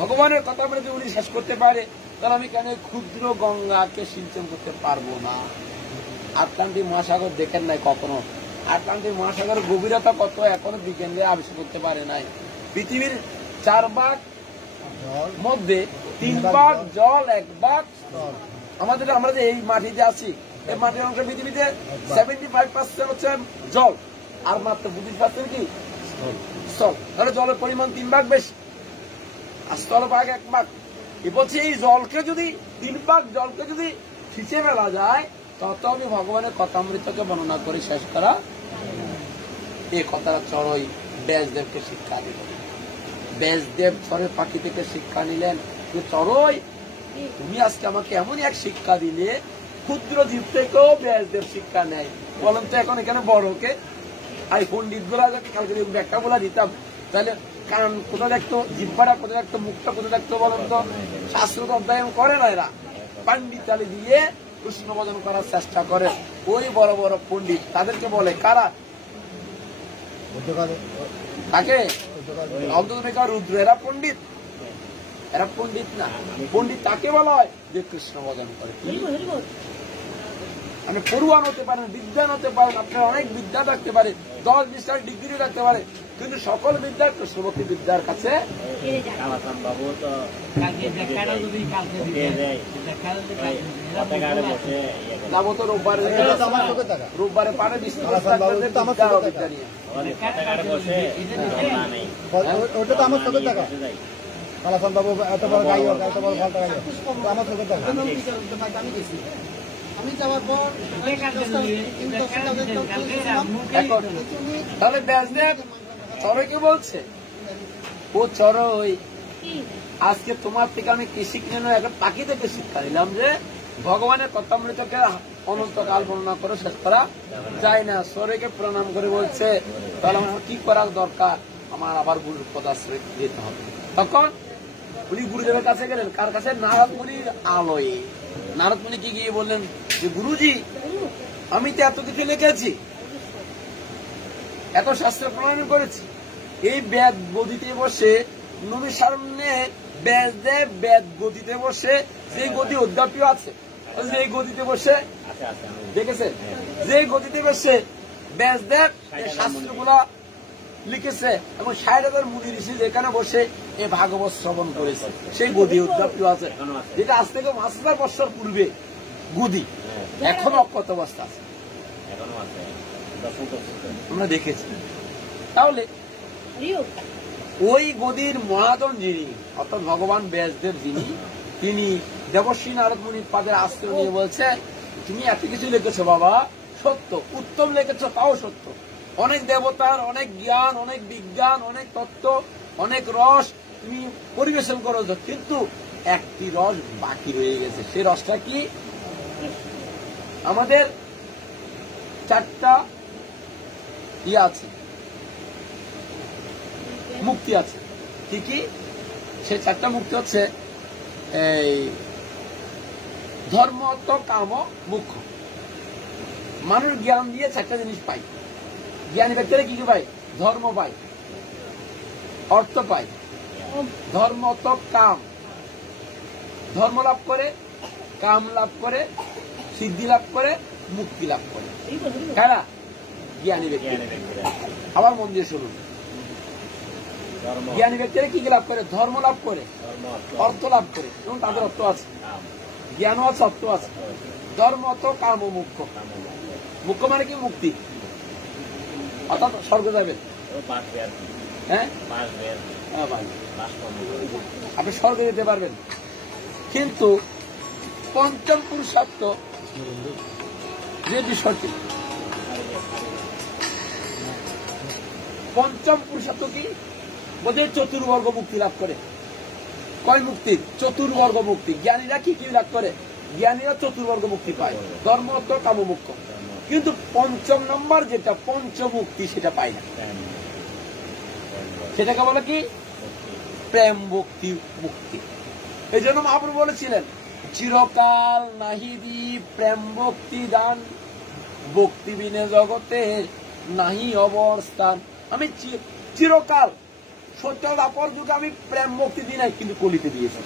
ভগবানের কথামৃত উনি শেষ করতে পারে, তাহলে আমি কেন ক্ষুদ্র গঙ্গাকে সিঞ্চন করতে পারবো না? আটলান্টিক মহাসাগর দেখেন নাই কখনো? আটলান্টিক মহাসাগর গভীরতা কত এখনো বিজ্ঞানীরা আবিষ্কার করতে পারে নাই। পৃথিবীর 4 ভাগ মধ্যে 3 ভাগ জল, 1 ভাগ আমরা যে এই মাটিতে আছি, এই মাটির অংশ পৃথিবীতে 75% হচ্ছে জল, আর মাত্র 25% কি স্থল। তাহলে জলের পরিমাণ 3 ভাগ বেশি, আর স্থল ভাগ 1 ভাগ। এ বলছে এই জলকে যদি 3 ভাগ জলকে যদি খিচে ফেলা যায়, তত আমি ভগবানের কথামৃতকে বর্ণনা করে শেষ করা। এই কথাটা চড়ুই ব্যাসদেবকে শিক্ষা দিল। ব্যাসদেব চড়ুই পাখি থেকে শিক্ষা নিলেন যে চড়ুই, তুমি আজকে আমাকে এমনই এক শিক্ষা দিলে, ক্ষুদ্র জীব থেকেও ব্যাসদেব শিক্ষা নেয়। বলেন তো এখন এখানে বড়কে আর পন্ডিত গুলা কালকে ব্যাখ্যা বলা দিতাম, তাহলে কারণ কোথাও দেখতো, জিব্বাটা কোথাও দেখতো, মুখটা কোথাও দেখতো, বলেন তো? শাস্ত্র তো অধ্যয়ন করে না এরা, পান্ডিতালি দিয়ে কৃষ্ণ ভজন করার চেষ্টা করে। ওই বড় বড় পন্ডিত তাদেরকে বলে কারা? তাকে রুদ্র। এরা পন্ডিত? এরা পন্ডিত না। পন্ডিত তাকে বলা হয় যে কৃষ্ণ ভজন করে। মানে পড়ুয়ান হতে পারেন, বিদ্যান হতে পারেন, আপনার অনেক বিদ্যা থাকতে পারে, 10-20 ডিগ্রি থাকতে পারে, কিন্তু সকল বিদ্যা কৃষ্ণভক্তি বিদ্যার কাছে। রোববারে পারে ওটা তো আমার চোখের টাকা। কালাচান বাবু এত বড় গায়ক, এত বড় ভালো গায়ক, আমার চোখের টাকা। আমি যাওয়ার পর তাহলে ব্যাসদেব চড়ুইকে বলছে, ও চড়ুই আজকে তোমার থেকে আমি কি শিখলাম, একটা পাখি থেকে শিক্ষা নিলাম যে ভগবানের কথামৃতকে অনন্তকাল বর্ণনা করে শেষ করা যায় না। স্বরেকে প্রণাম করে বলছে তাহলে আমার কি করার দরকার, আমার আবার গুরুর পদাশ্রয় যেতে হবে। তখন উনি গুরুদেবের কাছে গেলেন, কার কাছে? নারদ মুনির আলোয়ে। নারদ মুনি কি গিয়ে বললেন যে গুরুজি, আমি তো এত কিছু লিখেছি, এত শাস্ত্র প্রণয়ন করেছি, এই বেদ গদিতে বসে নবীর সামনে ব্যাসদেব বেদ গদিতে বসে, যে গদি অধ্যাপীয় আছে, যে গদিতে বসে দেখেছেন, যে গদিতে বসে ব্যাসদেব এই শাস্ত্রগুলা লিখেছে এবং 60,000 মুনি ঋষি যেখানে বসে এই ভাগবত শ্রবণ করেছে, সেই গদি অধ্যাপীয় আছে, যেটা আজ থেকে 5,000 বছর পূর্বে গদি, এখনো অক্ষত অবস্থা আছে, আমরা দেখেছি। তাহলে ওই গদির মহাজন যিনি, অর্থাৎ ভগবান ব্যাসদেব যিনি, তিনি দেবশ্রী নারদ মুনির পাদের আশ্রয় নিয়ে বলছে, তুমি এত কিছু লিখেছো বাবা, সত্য, উত্তম লিখেছো, তাও সত্য, অনেক দেবতার অনেক জ্ঞান, অনেক বিজ্ঞান, অনেক তত্ত্ব, অনেক রস তুমি পরিবেশন করেছো, কিন্তু একটি রস বাকি রয়ে গেছে। সেই রসটা কি? আমাদের 4টা আছে, মুক্তি আছে। কি কি? সেই 4টা মুক্তি হচ্ছে এই ধর্ম, অর্থ, কাম, মোক্ষ। মানুষ জ্ঞান দিয়ে 4টা জিনিস পায়। জ্ঞানী ব্যক্তিরা কি কি পায়? ধর্ম পায়, অর্থ পায়, ধর্ম, অর্থ, কাম। ধর্ম লাভ করে, কাম লাভ করে, সিদ্ধি লাভ করে, মুক্তি লাভ করে। কারা? জ্ঞানী ব্যক্তি। আবার মন দিয়ে শুনুন, জ্ঞানী ব্যক্তিরা কি কি লাভ করে? ধর্ম লাভ করে, অর্থ লাভ করে, এবং তাদের অর্থ আছে, জ্ঞানও আছে, অর্থ আছে। ধর্ম, অর্থ, কাম ও মুখ্য। মুখ্য মানে কি? মুক্তি, অর্থাৎ স্বর্গ যাবেন। হ্যাঁ, আপনি স্বর্গ যেতে পারবেন, কিন্তু পঞ্চম পুরুষার্থ যে বিষয়টি, পঞ্চম পুরুষার্থ কি? বোধহয় চতুর্বর্গ মুক্তি লাভ করে। কয় মুক্তি? চতুর্বর্গ মুক্তি। জ্ঞানীরা কি কি লাভ করে? জ্ঞানীরা চতুর্বর্গ মুক্তি পায়, ধর্ম, অর্থ, কাম, মোক্ষ। কিন্তু 5ম নম্বর যেটা পঞ্চমুক্তি, সেটা পায় না। সেটাকে বলে কি? প্রেম ভক্তি মুক্তি। এই জন্য মহাপ্রভু বলেছিলেন, চিরকাল নাহিদি প্রেম ভক্তি দান, ভক্তি বিনে জগতে নাহি অবস্থান। আমি চিরকাল সত্য দাপর যুগে আমি প্রেম মুক্তি দিই নাই, কিন্তু কলিতে দিয়েছি।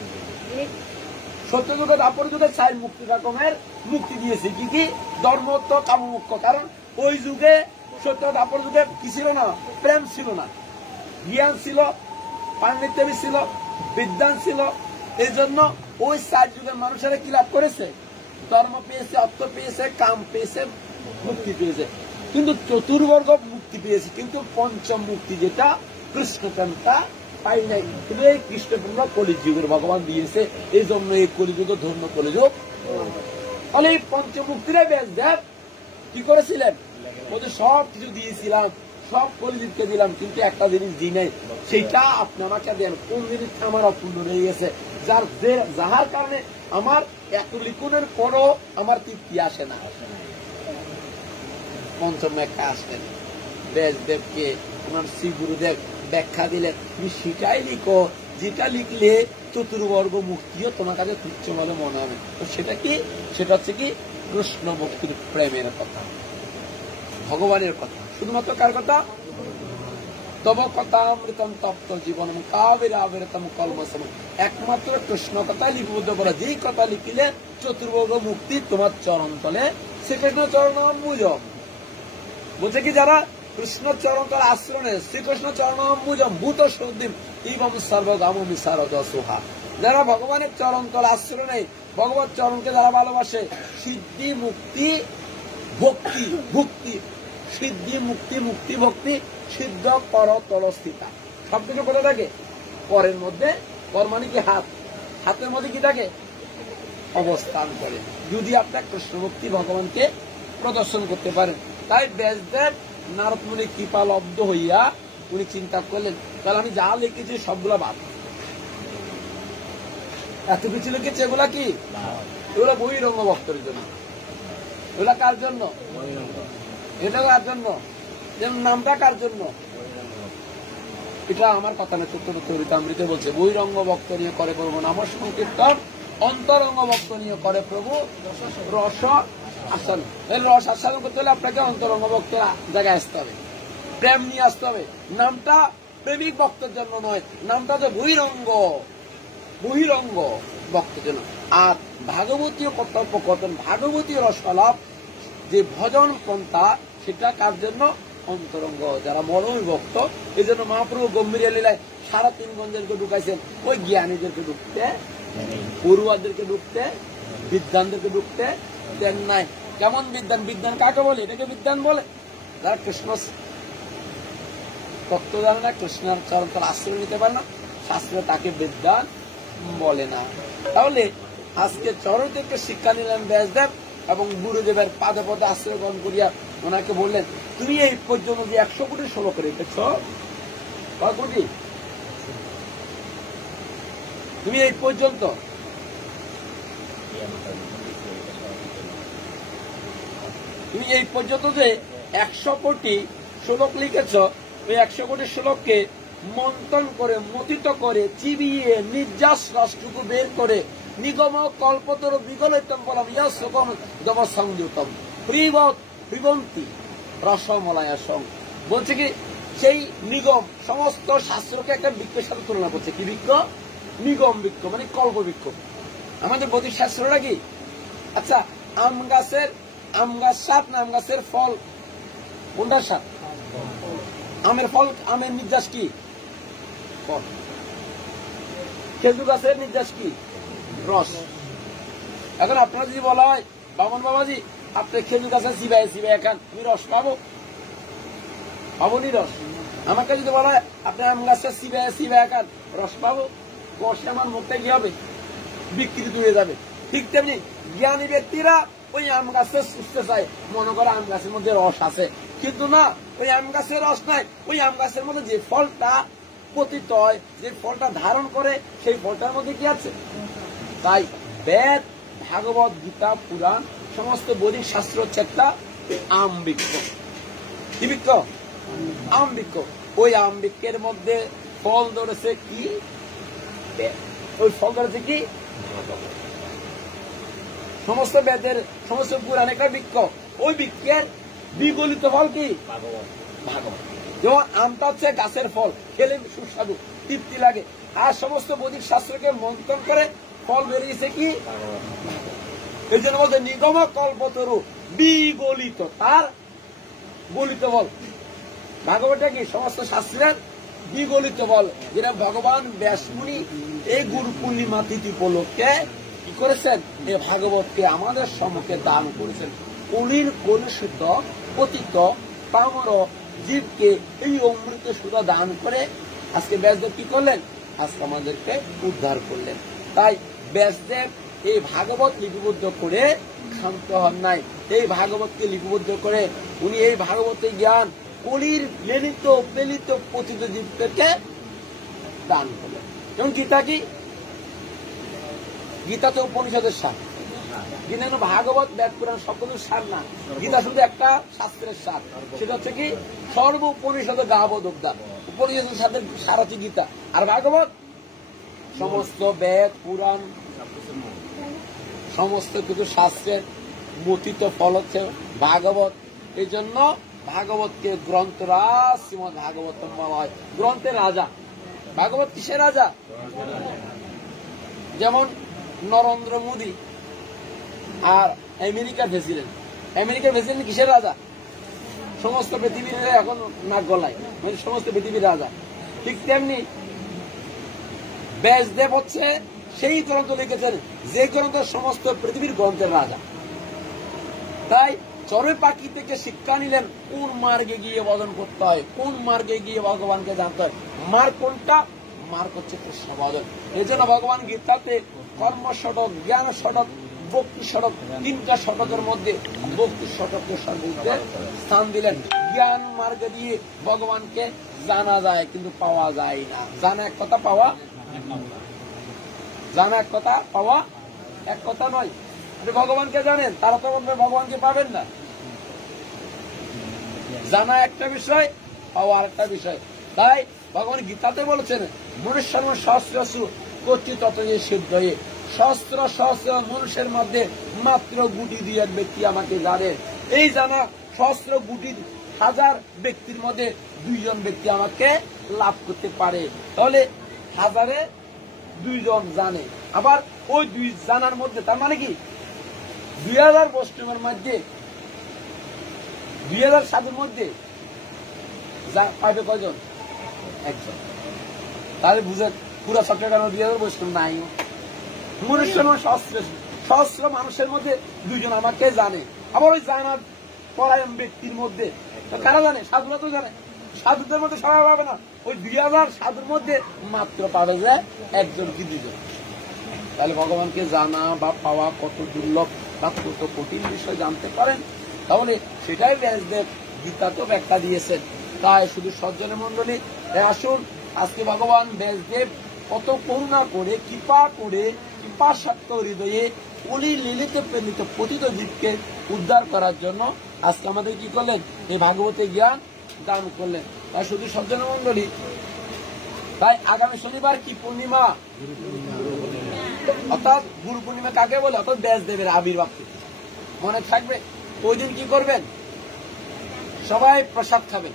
সত্য যুগে দাপর যুগে 4 মুক্তি রকমের মুক্তি দিয়েছি। কি কি? ধর্ম, অর্থ, কাম, মোক্ষ। কারণ ওই যুগে, সত্য দাপর যুগে কি ছিল না? প্রেম ছিল না, জ্ঞান ছিল, পাণ্ডিত্য ছিল, বিদ্যান ছিল। এই জন্য ওই 4 যুগের মানুষেরা কি লাভ করেছে? ধর্ম পেয়েছে, অর্থ পেয়েছে, কাম পেয়েছে, মুক্তি পেয়েছে। কিন্তু চতুর্বর্গ মুক্তি পেয়েছে, কিন্তু পঞ্চম মুক্তি যেটা কৃষ্ণকান্তা পাই নাই। কিন্তু এই কৃষ্ণপূর্ণ কলিযুগের ভগবান দিয়েছে, এই জন্য এই কলিযুগ ধন্য কলিযুগ। তাহলে এই পঞ্চমুক্তিরা ব্যাসদেব কি করেছিলেন? বলতে সব কিছু দিয়েছিলাম, সব কলিযুগকে দিলাম, কিন্তু একটা জিনিস দিই নাই, সেটা আপনি আমাকে দেন। কোন জিনিসটা আমার অপূর্ণ রয়ে গেছে, যাহার কারণে আমার এত লিখনের পরও আমার তৃপ্তি আসে না। পঞ্চম ব্যাখ্যা আসলেন ব্যাসদেবকে, ওনার শ্রী গুরুদেব ব্যাখ্যা দিলেন, তুমি সেটাই লিখো যেটা লিখলে চতুর্বর্গ মুক্তিও তোমার কাছে তুচ্ছ বলে মনে হবে। তো সেটা কি? সেটা হচ্ছে কি? কৃষ্ণ ভক্তির প্রেমের কথা, ভগবানের কথা। শুধুমাত্র কার কথা? তব কথা অমৃতম তপ্ত জীবন কাবিরাবিরতম কলমসম। একমাত্র কৃষ্ণ কথা লিপিবদ্ধ করা, যেই কথা লিখিলে চতুর্বর্গ মুক্তি তোমার চরণ তলে। শ্রীকৃষ্ণ চরণাম্বুজ বলছে কি, যারা কৃষ্ণ চরণ তলে আশ্রয় নেয়, শ্রীকৃষ্ণ চরণাম্বুজম ভূত সর্দিম ইবম সর্বগামী সারদ সোহা। যারা ভগবানের চরণ তলে আশ্রয় নেয়, ভগবত চরণকে যারা ভালোবাসে, সিদ্ধি মুক্তি ভক্তি, ভক্তি সিদ্ধি মুক্তি, মুক্তি ভক্তি, সিদ্ধ পর তলস্থিতা। সবকিছু কোথায় থাকে? পরের মধ্যে। পর মানে কি? হাত। হাতের মধ্যে কি থাকে? অবস্থান করে। যদি আপনার কৃষ্ণ ভক্তি ভগবানকে প্রদর্শন করতে পারেন। তাই ব্যাসদেব নারদ মুনির কৃপা লব্ধ হইয়া উনি চিন্তা করলেন, তাহলে আমি যা লিখেছি সবগুলো বাদ, এত কিছু লিখেছে, এগুলা কি? এগুলো বহিরঙ্গ ভক্তের জন্য। এগুলা কার জন্য? এটা কার জন্য? যেমন নামটা কার জন্য? এটা আমার কথা না, চৈতন্য বলছে বহিরঙ্গ ভক্ত নিয়ে করে প্রভু নাম সংকীর্তন, অন্তরঙ্গ ভক্ত নিয়ে করে প্রভু রস আস্বাদন। রস আস্বাদন করতে হলে আপনাকে অন্তরঙ্গ ভক্তের জায়গায় আসতে হবে, প্রেম নিয়ে আসতে হবে। নামটা প্রেমিক ভক্তের জন্য নয়, নামটা যে বহিরঙ্গ ভক্তের জন্য। আর ভাগবতীয় কথোপকথন, ভাগবতীয় রসালাপ যে ভজন পন্থা, সেটা কার জন্য? অন্তরঙ্গ, যারা মরমী ভক্ত। এই জন্য মহাপ্রভু গম্ভীর লীলায় 3.5 গঞ্জেরকে ঢুকাইছেন, ওই জ্ঞানীদেরকে ঢুকতে, পড়ুয়াদেরকে ঢুকতে, বিদ্বানদেরকে ঢুকতে দেন নাই। কেমন বিদ্বান? বিদ্বান কাকে বলে? এটাকে বিদ্বান বলে যারা কৃষ্ণ তত্ত্ব জানে না, কৃষ্ণের চরণ তার আশ্রয় নিতে পারে না, শাস্ত্রে তাকে বিদ্বান বলে না। তাহলে আজকে চরণ থেকে শিক্ষা নিলেন ব্যাসদেব এবং গুরুদেবের পাদে পদে আশ্রয় গ্রহণ করিয়া ওনাকে বললেন, তুমি এই পর্যন্ত যে 100 কোটি শ্লোক রেখেছ, কয় কোটি? তুমি এই পর্যন্ত যে 100 কোটি শ্লোক লিখেছ, ওই 100 কোটি শ্লোককে মন্থন করে, মথিত করে, চিবিয়ে নির্যাস রাষ্ট্রকে বের করে নিগম কল্পতর বিগলিতম বলম ইয়সকম সংযুতম প্রিবন্তী রসমলায়া সং। বলছে কি, সেই নিগম সমস্ত শাস্ত্রকে একটা বৃক্ষের সাথে তুলনা করছে। কি বৃক্ষ? নিগম বৃক্ষ, মানে কল্প বৃক্ষ। আমাদের বৌদ্ধিক শাস্ত্রটা কি? আচ্ছা, আম গাছ স্বাদ না আম গাছের ফল? কোনটা স্বাদ? আমের ফল, আমের নির্যাস কি? ফল। খেজুর গাছের নির্যাস কি? রস। এখন আপনারা যদি বলা হয়, বামন বাবাজি আপনি খেজুর গাছের চিবাই খান, তুমি রস পাবো? পাবনি রস। আমাকে যদি বলা হয় আপনি আম গাছের চিবাই খান, রস পাবো? রসে আমার মুখটা কি হবে? বিকৃত হয়ে যাবে। ঠিক তেমনি জ্ঞানী ব্যক্তিরা ওই আম গাছের সুস্থে চায়, মনে করে আম গাছের মধ্যে রস আছে, কিন্তু না, ওই আম গাছের রস নাই। ওই আম গাছের মধ্যে যে ফলটা পতিত হয়, যে ফলটা ধারণ করে, সেই ফলটার মধ্যে কি আছে? তাই বেদ, ভাগবত, গীতা, পুরাণ, সমস্ত বৈদিক শাস্ত্র হচ্ছে একটা আম বৃক্ষ। কি বৃক্ষ? আম বৃক্ষ। ওই আম বৃক্ষের মধ্যে ফল ধরেছে কি? ওই ফল ধরেছে কি? সমস্ত বেদের, সমস্ত পুরাণ একটা বৃক্ষ। ওই বৃক্ষের বিগলিত ফল কি? ভাগবত। যেমন আমটা হচ্ছে গাছের ফল, খেলে সুস্বাদু, তৃপ্তি লাগে। আর সমস্ত বৈদিক শাস্ত্রকে মন্থন করে ফল বেরিয়েছে কি? এই জন্য বলতে নিগম কল্পতরু বিগলিত, তার গলিত বল। ভাগবতটা কি? সমস্ত শাস্ত্রের বিগলিত বল, যেটা ভগবান ব্যাসমুনি এই গুরু পূর্ণিমা তিথি উপলক্ষে কি করেছেন? এই ভাগবতকে আমাদের সম্মুখে দান করেছেন। কলির কলুষিত পতিত পামর জীবকে এই অমৃত সুধা দান করে আজকে ব্যাসদেব কি করলেন? আজকে আমাদেরকে উদ্ধার করলেন। তাই ব্যাসদেব এই ভাগবত লিপিবদ্ধ করে ক্ষান্ত হন নাই। এই ভাগবতকে লিপিবদ্ধ করে উনি এই ভাগবতের জ্ঞান কলির লেলিত পেলিত পতিত জীবদেরকে দান করলেন। যেমন গীতা কি? গীতা তো উপনিষদের সার, কিন্তু ভাগবত বেদ পুরাণ সবকিছুর সার না। গীতা শুধু একটা শাস্ত্রের সার, সেটা হচ্ছে কি? সর্ব উপনিষদ গাবদুগ্ধা। উপনিষদের সাথে সার হচ্ছে গীতা, আর ভাগবত সমস্ত বেদ পুরাণ সমস্ত কিছু শাস্ত্রের মথিত ফল হচ্ছে ভাগবত। এই জন্য ভাগবতকে গ্রন্থরাজ শ্রীমদ ভাগবতম বলা হয়, গ্রন্থের রাজা। ভাগবত কিসের রাজা? যেমন নরেন্দ্র মোদী আর আমেরিকার প্রেসিডেন্ট। আমেরিকার প্রেসিডেন্ট কিসের রাজা? সমস্ত পৃথিবীর এখন নাক গলায়, মানে সমস্ত পৃথিবীর রাজা। ঠিক তেমনি ব্যাসদেব হচ্ছে সেই গ্রন্থ লিখেছেন যে গ্রন্থ সমস্ত পৃথিবীর গ্রন্থের রাজা। তাই চড়ুই পাখি থেকে শিক্ষা নিলেন কোন মার্গে গিয়ে ভজন করতে হয়, কোন মার্গে গিয়ে ভগবানকে জানতে হয়। মার্গ কোনটা? মার্গ হচ্ছে কৃষ্ণ ভজন। এই জন্য ভগবান গীতাতে কর্ম শতক, জ্ঞান শতক, ভক্তি শতক, 3টা শতকের মধ্যে ভক্তি শতককে সর্বোচ্চ স্থান দিলেন। জ্ঞান মার্গে দিয়ে ভগবানকে জানা যায়, কিন্তু পাওয়া যায় না। জানা এক কথা, পাওয়া জানা এক কথা, পাওয়া এক কথা নয়। আপনি ভগবানকে জানেন, তারা তো ভগবানকে পাবেন না। জানা একটা বিষয়, পাওয়া আরেকটা বিষয়। তাই ভগবান গীতাতে বলেছেন, মনুষ্য সহস্র কচি তত যে সিদ্ধ হয়ে, সহস্র সহস্র মানুষের মধ্যে মাত্র গুটি 2-1 ব্যক্তি আমাকে জানে। এই জানা সহস্র গুটি 1000 ব্যক্তির মধ্যে 2 জন ব্যক্তি আমাকে লাভ করতে পারে। তাহলে 1000-এ 2 জন জানে। আবার ওই 2 জানার মধ্যে, তার মানে কি 2000 বৈষ্ণবের মধ্যে, 2000 সাধুর মধ্যে পাইবে কয়জন? একজন। তাহলে বুঝে পুরা সবটা কেন 2000 বৈষ্ণব নাই? মনুষ্য সহস্র মানুষের মধ্যে 2 জন আমাকে জানে। আবার ওই জানার পরায়ণ ব্যক্তির মধ্যে কারা জানে? সাধুরা তো জানে। সাধুদের মধ্যে সবাই পাবে না, ওই 2000 সাধুর মধ্যে মাত্র পাবে যে 1 জন কি 2 জন। তাহলে ভগবানকে জানা বা পাওয়া কত দুর্লভ বা কত কঠিন বিষয় জানতে পারেন। তাহলে সেটাই ব্যাসদেব গীতাতেও ব্যাখ্যা দিয়েছেন। তাই শুধু সজ্জনের মন্ডলী, আসুন আজকে ভগবান ব্যাসদেব কত করুণা করে, কৃপাসক্ত হৃদয়ে উনি লীলিতে প্রেমিত পতিত জীবকে উদ্ধার করার জন্য আজকে আমাদের কি করলেন? এই ভাগবতে জ্ঞান দান করলেন। তাই শুধু সজ্জনের মন্ডলী, তাই আগামী শনিবার কি পূর্ণিমা, অর্থাৎ গুরু পূর্ণিমা কাকে বলে? অর্থাৎ ব্যাসদেবের আবির্ভাব মনে থাকবে। ওই দিন কি করবেন? সবাই প্রসাদ খাবেন।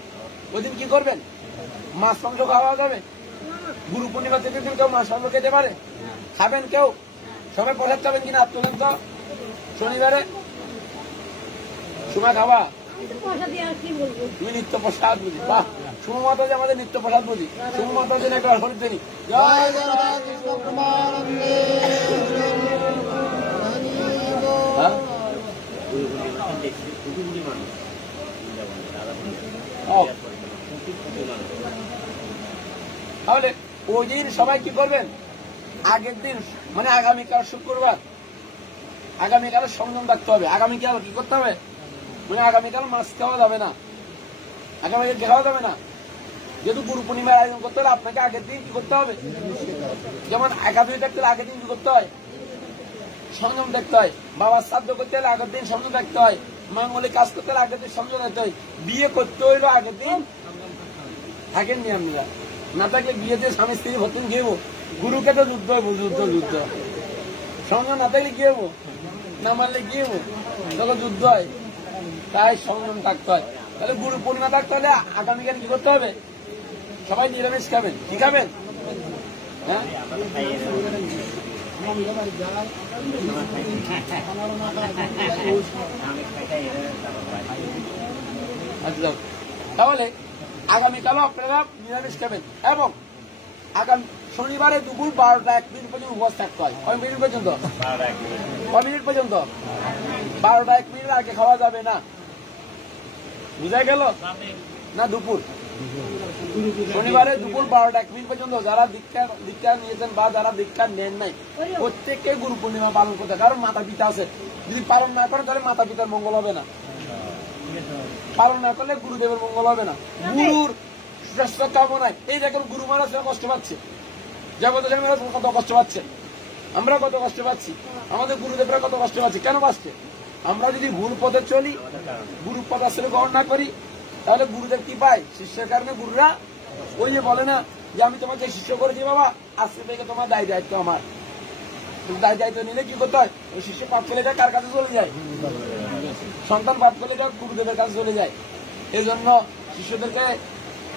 ওই দিন কি করবেন? মাছ মাংস খাওয়া যাবে? গুরু পূর্ণিমা থেকে কেউ মাছ মাংস খেতে পারে? খাবেন কেউ? সবাই প্রসাদ খাবেন কিনা আপনাদের? তো শনিবারে সময় খাওয়া, তুমি নিত্য প্রসাদ বুঝি। বাহ, সুমু মাতা যে আমাদের নিত্য প্রসাদ বুঝি। সুমু মাতা যেন একবার হরি দেনি। জয় তাহলে ওই দিন সবাই কি করবেন? আগের দিন মানে আগামীকাল শুক্রবার, আগামীকাল সংযম রাখতে হবে। আগামীকাল কি করতে হবে? মানে আগামীকাল মাছ খাওয়া যাবে না, আগামীকাল খাওয়া যাবে না। যেহেতু গুরু পূর্ণিমার আয়োজন করতে হলে আপনাকে আগের দিন কি করতে হবে? যেমন একাদশী দেখতে হলে আগের দিন কি করতে হয়? সংযম দেখতে হয়। বাবার শ্রাদ্ধ করতে হলে আগের দিন সংযম দেখতে হয়। মাঙ্গলিক কাজ করতে হলে আগের দিন সংযম দেখতে হয়। বিয়ে করতে হইলো আগের দিন থাকেননি আপনারা। না থাকলে বিয়েতে স্বামী স্ত্রী ভর্তুন কি হবো? গুরুকে তো যুদ্ধ হইব, যুদ্ধ। সংযম না থাকলে কি হবো? না মানলে কি হবো? তখন যুদ্ধ হয়। তাই সংযম থাকতে হয়। তাহলে গুরু পূর্ণিমা থাকতে হলে আগামীকাল কি করতে হবে? সবাই নিরামিষ খাবেন। কি খাবেন? হ্যাঁ, তাহলে আগামীকালও আপনারা নিরামিষ খাবেন এবং আগামী শনিবারে দুপুর 12টা 1 মিনিট পর্যন্ত উপবাস থাকতে হয়। কয় মিনিট পর্যন্ত? 12টা 1 মিনিট আগে খাওয়া যাবে না। বুঝা গেল না? দুপুর শনিবারে দুপুর 12টা 1 মিনিট পর্যন্ত যারা দীক্ষা নিয়েছেন বা যারা দীক্ষা নেন নাই প্রত্যেককে গুরু পূর্ণিমা পালন করতে। কারণ মাতা পিতা আছে, যদি পালন না করেন তাহলে মাতা পিতার মঙ্গল হবে না। পালন না করলে গুরুদেবের মঙ্গল হবে না। গুরুর শ্রেষ্ঠ কামনায় এই দেখুন গুরু মহারাজ কষ্ট পাচ্ছে, জগত মহারাজ কত কষ্ট পাচ্ছে, আমরা কত কষ্ট পাচ্ছি, আমাদের গুরুদেবরা কত কষ্ট পাচ্ছে। কেন পাচ্ছে? আমরা যদি ভুল পথে চলি, গুরু পথ আসলে গ্রহণ না করি, তাহলে গুরুদেব কি পায়? শিষ্যের কারণে গুরুরা ওই যে বলে না যে আমি তোমাকে শিষ্য করেছি বাবা, আজকে থেকে তোমার দায় দায়িত্ব আমার। দায় দায়িত্ব নিলে কি করতে হয়? ওই শিষ্য পাপ চলে যায়, কার কাছে চলে যায়? সন্তান পাপ করলে যায় গুরুদেবের কাছে চলে যায়। এই জন্য শিষ্যদেরকে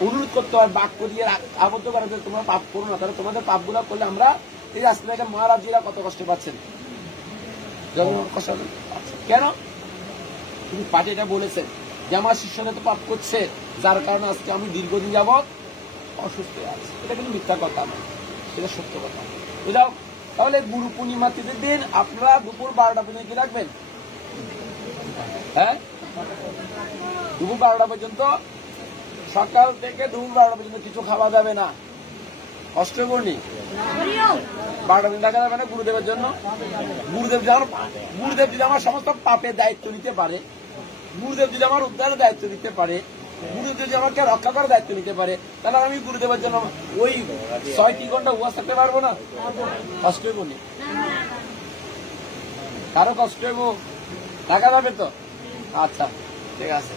অনুরোধ করতে হয়, বাক্য দিয়ে আবদ্ধ করা যায়, তোমরা পাপ করো না। তাহলে তোমাদের পাপগুলো করলে আমরা এই আজকে থেকে মহারাজজিরা কত কষ্ট পাচ্ছেন, কেন? তিনি পাঠে এটা বলেছেন যে আমার শিষ্যরা তো পাপ করছে, যার কারণে আজকে আমি দীর্ঘদিন যাবৎ অসুস্থ আছি। এটা কিন্তু মিথ্যা কথা নয়, এটা সত্য কথা। বুঝাও? তাহলে গুরু পূর্ণিমা তিথির দিন আপনারা দুপুর 12টা পর্যন্ত কি রাখবেন? হ্যাঁ, দুপুর 12টা পর্যন্ত, সকাল থেকে দুপুর 12টা পর্যন্ত কিছু খাওয়া যাবে না। কষ্ট করনি 12টা দিন রাখা যাবে না গুরুদেবের জন্য। গুরুদেব যদি আমার সমস্ত পাপের দায়িত্ব নিতে পারে, গুরুদেব যদি আমার উদ্ধারের দায়িত্ব নিতে পারে, গুরুদেব যদি আমাকে রক্ষা করার দায়িত্ব নিতে পারে, তাহলে আমি গুরুদেবের জন্য ওই 6টি ঘন্টা উপবাস থাকতে পারবো না? কষ্ট হইব নি? কারো কষ্ট হইব? টাকা পাবে তো? আচ্ছা ঠিক আছে।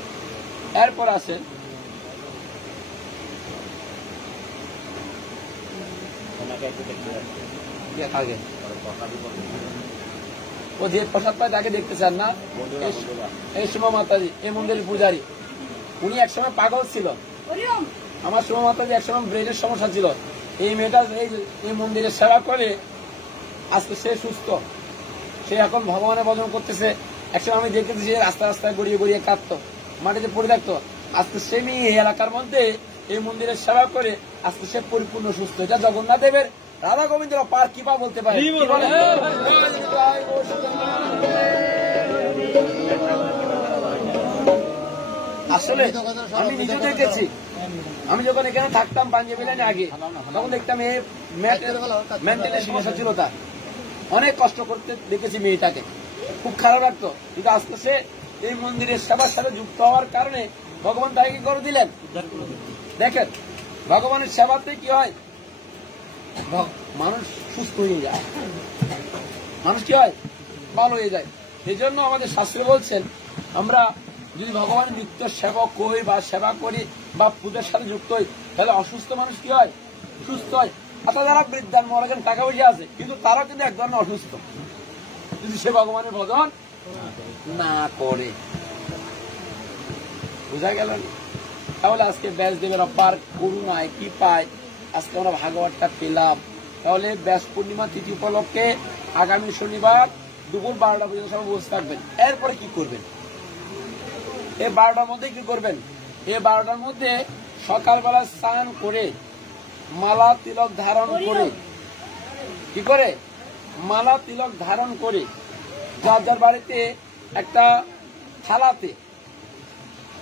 এরপর আসেন আগে ও যে প্রসাদ পায় তাকে দেখতে চান না? এই সুমা মাতাজি, এই মন্দিরের পূজারী, উনি একসময় পাগল ছিল। আমার সুমা মাতাজি একসময় ব্রেনের সমস্যা ছিল। এই মেয়েটা এই মন্দিরের সেবা করে আজকে সে সুস্থ, সে এখন ভগবানের ভজন করতেছে। একসময় আমি দেখেছি সে রাস্তা রাস্তায় গড়িয়ে গড়িয়ে কাঁদতো, মাটিতে পড়ে থাকতো। আজকে সে মেয়ে এই এলাকার মধ্যে এই মন্দিরের সেবা করে আজকে সে পরিপূর্ণ সুস্থ। এটা জগন্নাথ দেবের রাধা গোবিন্দ পার কৃপা বলতে পারে। আসলে আমি নিজে দেখেছি, আমি যখন এখানে থাকতাম পাঞ্জাবি লাইনে আগে, তখন দেখতাম এই মেন্টালি সমস্যা ছিল তার, অনেক কষ্ট করতে দেখেছি মেয়েটাকে, খুব খারাপ লাগতো। কিন্তু আস্তে আস্তে এই মন্দিরের সেবার সাথে যুক্ত হওয়ার কারণে ভগবান তাকে কি করে দিলেন। দেখেন ভগবানের সেবাতে কি হয়, মানুষ সুস্থ হয়ে যায়, মানুষ কি হয়, ভালো হয়ে যায়। এই জন্য আমাদের শাস্ত্রে বলছেন, আমরা যদি ভগবানের নিত্য সেবক হই বা সেবা করি বা পূজার সাথে যুক্ত হই, তাহলে অসুস্থ মানুষ কি হয়, সুস্থ হয়। অর্থাৎ যারা বৃদ্ধান মরা গেন টাকা পয়সা আছে, কিন্তু তারা কিন্তু এক ধরনের অসুস্থ, যদি সে ভগবানের ভজন না করে। বুঝা গেল? তাহলে আজকে ব্যাসদেবের অপার করুণায় কি পায় আজকে আমরা ভাগবতটা পেলাম। তাহলে ব্যাস পূর্ণিমা তিথি উপলক্ষে আগামী শনিবার দুপুর 12টা পর্যন্ত সবাই বসে থাকবেন। এরপরে কি করবেন? এই 12টার মধ্যে কি করবেন? এই 12টার মধ্যে সকালবেলা স্নান করে মালা তিলক ধারণ করে, কি করে মালা তিলক ধারণ করে যার যার বাড়িতে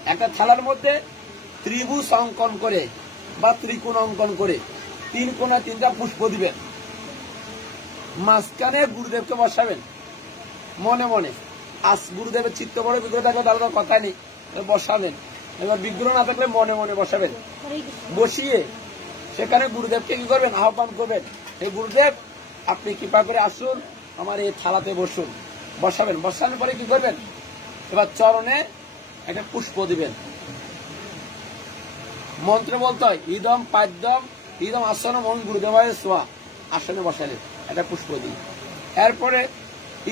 একটা থালার মধ্যে ত্রিভুজ অঙ্কন করে বা ত্রিকোণ অঙ্কন করে 3 কোণা 3টা পুষ্প দিবেন। মাঝখানে গুরুদেবকে বসাবেন মনে মনে। আজ গুরুদেবের চিত্ত করে বিগ্রহ থাকবে তাহলে তো কথা নেই, বসাবেন। এবার বিগ্রহ না থাকলে মনে মনে বসাবেন। বসিয়ে সেখানে গুরুদেবকে কি করবেন, আহ্বান করবেন, হে গুরুদেব আপনি কৃপা করে আসুন, আমার এই থালাতে বসুন। বসাবেন। বসানোর পরে কি করবেন, এবার চরণে একটা পুষ্প দিবেন। মন্ত্র বলতে হয়, ইদম পাদ্যম ইদম আসন মন গুরুদেবায় সোয়া। আসনে বসালেন, একটা পুষ্প দিই। এরপরে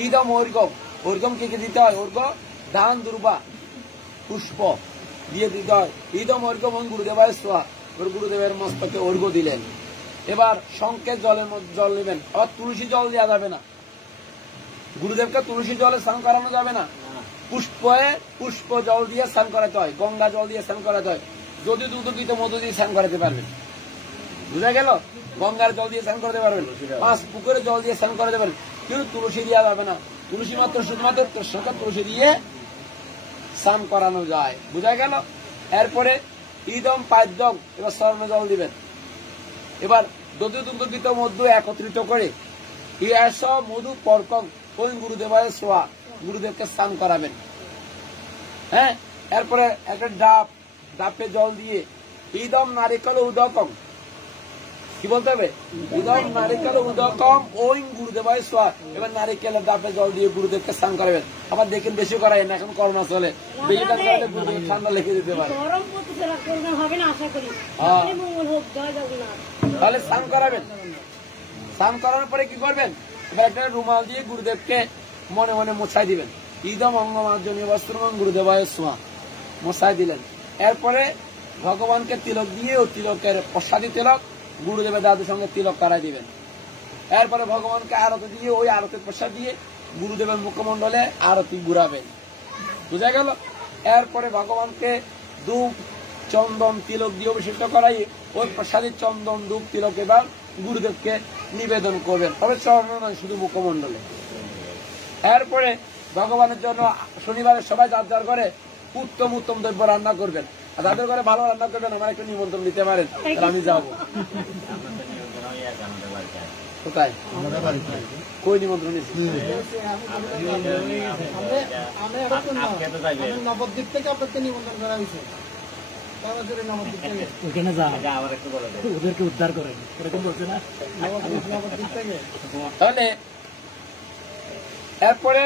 ইদম ঐর্গম, ঐর্গম কে দিতে হয়, ঐর্গ দান দুর্বা পুষ্প দিয়ে দিতে হয়। ইদম ঐর্গম মন গুরুদেবায় সোয়া, ওর গুরুদেবের মস্তকে ঐর্গ দিলেন। এবার শঙ্কের জল নেবেন। আবার তুলসী জল দেওয়া যাবে না, গুরুদেবকে তুলসী জলে স্নান করানো যাবে না। পুষ্প জল দিয়ে স্নান করাতে হয়, গঙ্গা জল দিয়ে স্নান করাতে হয়। যদি দুধ মধু দিয়ে স্নান করাতে পারবেন, বুঝা গেল? গঙ্গার জল দিয়ে স্নান করাতে পারবেন, 5 পুকুরে জল দিয়ে স্নান করাতে পারবেন, কিন্তু তুলসী দেওয়া যাবে না। তুলসী মাত্র শুধুমাত্র তুলসী দিয়ে স্নান করানো যায়। বুঝা গেল? এরপরে ইদম পাদ্যম, এবার স্বর্ণ জল দিবেন। এবার দুধ মধু একত্রিত করে ইয়াস মধু পর্কম ওই গুরুদেবের সোয়া, গুরুদেবকে স্নান করাবেন। হ্যাঁ, এরপরে একটা ডাপে জল দিয়ে ইদম নারিকল উদকম, কি বলতে হবে, ইদম নারিকল উদকম ওই গুরুদেবের সোয়া। এবার নারিকেলের ডাপে জল দিয়ে গুরুদেবকে স্নান করাবেন। আবার দেখেন বেশি করাই না, এখন করোনা চলে, বেশিটা করলে গুরুদেব ঠান্ডা লেগে দিতে পারে। তাহলে স্নান করাবেন। স্নান করানোর পরে কি করবেন, এবার একটা রুমাল দিয়ে গুরুদেবকে মনে মনে মোছাই দিবেন। ইদম অঙ্গমার্জনীয় বস্ত্রম গুরুদেবায় সোয়া, মোছাই দিলেন। এরপরে ভগবানকে তিলক দিয়ে ও তিলকের প্রসাদী তিলক গুরুদেবের দাদুর সঙ্গে তিলক করাই দিবেন। এরপরে ভগবানকে আরতি দিয়ে ওই আরতির প্রসাদ দিয়ে গুরুদেবের মুখমণ্ডলে আরতি ঘুরাবেন। বুঝা গেল? এরপরে ভগবানকে ধূপ চন্দন তিলক দিয়ে অভিষিক্ত করাই ওই প্রসাদী চন্দন ধূপ তিলক এবার গুরুদেবকে নিবেদন করবেন, তবে চরণ নয়, শুধু মুখমণ্ডলে। এরপরে ভগবানের জন্য শনিবারে সবাই যার যার ঘরে উত্তম উত্তম দ্রব্য রান্না করবেন। আর যাদের ঘরে ভালো রান্না করবেন আমার একটা নিমন্ত্রণ দিতে পারেন, আমি যাবো। কোথায়, কই নিমন্ত্রণ নিচ্ছি? নবদ্বীপ থেকে আপনাকে নিমন্ত্রণ করা হয়েছে। ওখানে যা ওদেরকে উদ্ধার করেন এরকম বলছে না। তাহলে এরপরে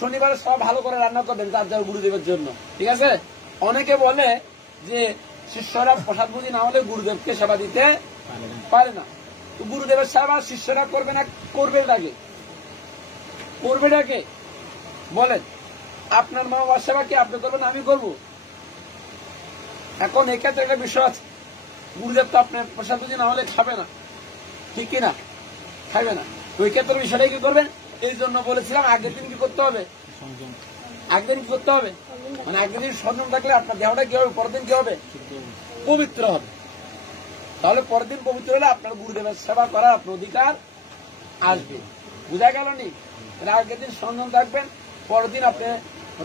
শনিবারে সব ভালো করে রান্না করবেন যার যার গুরুদেবের জন্য, ঠিক আছে? অনেকে বলে যে শিষ্যরা প্রসাদ বুঝি না হলে গুরুদেবকে সেবা দিতে পারে না। তো গুরুদেবের সেবা শিষ্যরা করবে না, করবে ডাকে, করবে ডাকে বলেন আপনার মা বাবার সেবা কি আপনি করবেন, আমি করবো? এখন এক্ষেত্রে একটা বিষয় আছে, গুরুদেব তো আপনার প্রসাদ বুঝি না হলে খাবে না, ঠিক কিনা? খাবে না। তো ওই ক্ষেত্রে বিষয়টাই কি করবেন? এই জন্য বলেছিলাম আগের দিন কি করতে হবে, আগের দিন কি করতে হবে, মানে আগের দিন সংযম থাকলে আপনার দেহটা কি হবে, পরের দিন কি হবে, পবিত্র হবে। তাহলে পরের দিন পবিত্র হলে আপনার গুরুদেবের সেবা করার আপনার অধিকার আসবে। বুঝা গেল নি? আগের দিন সংযম থাকবেন, পরের দিন আপনি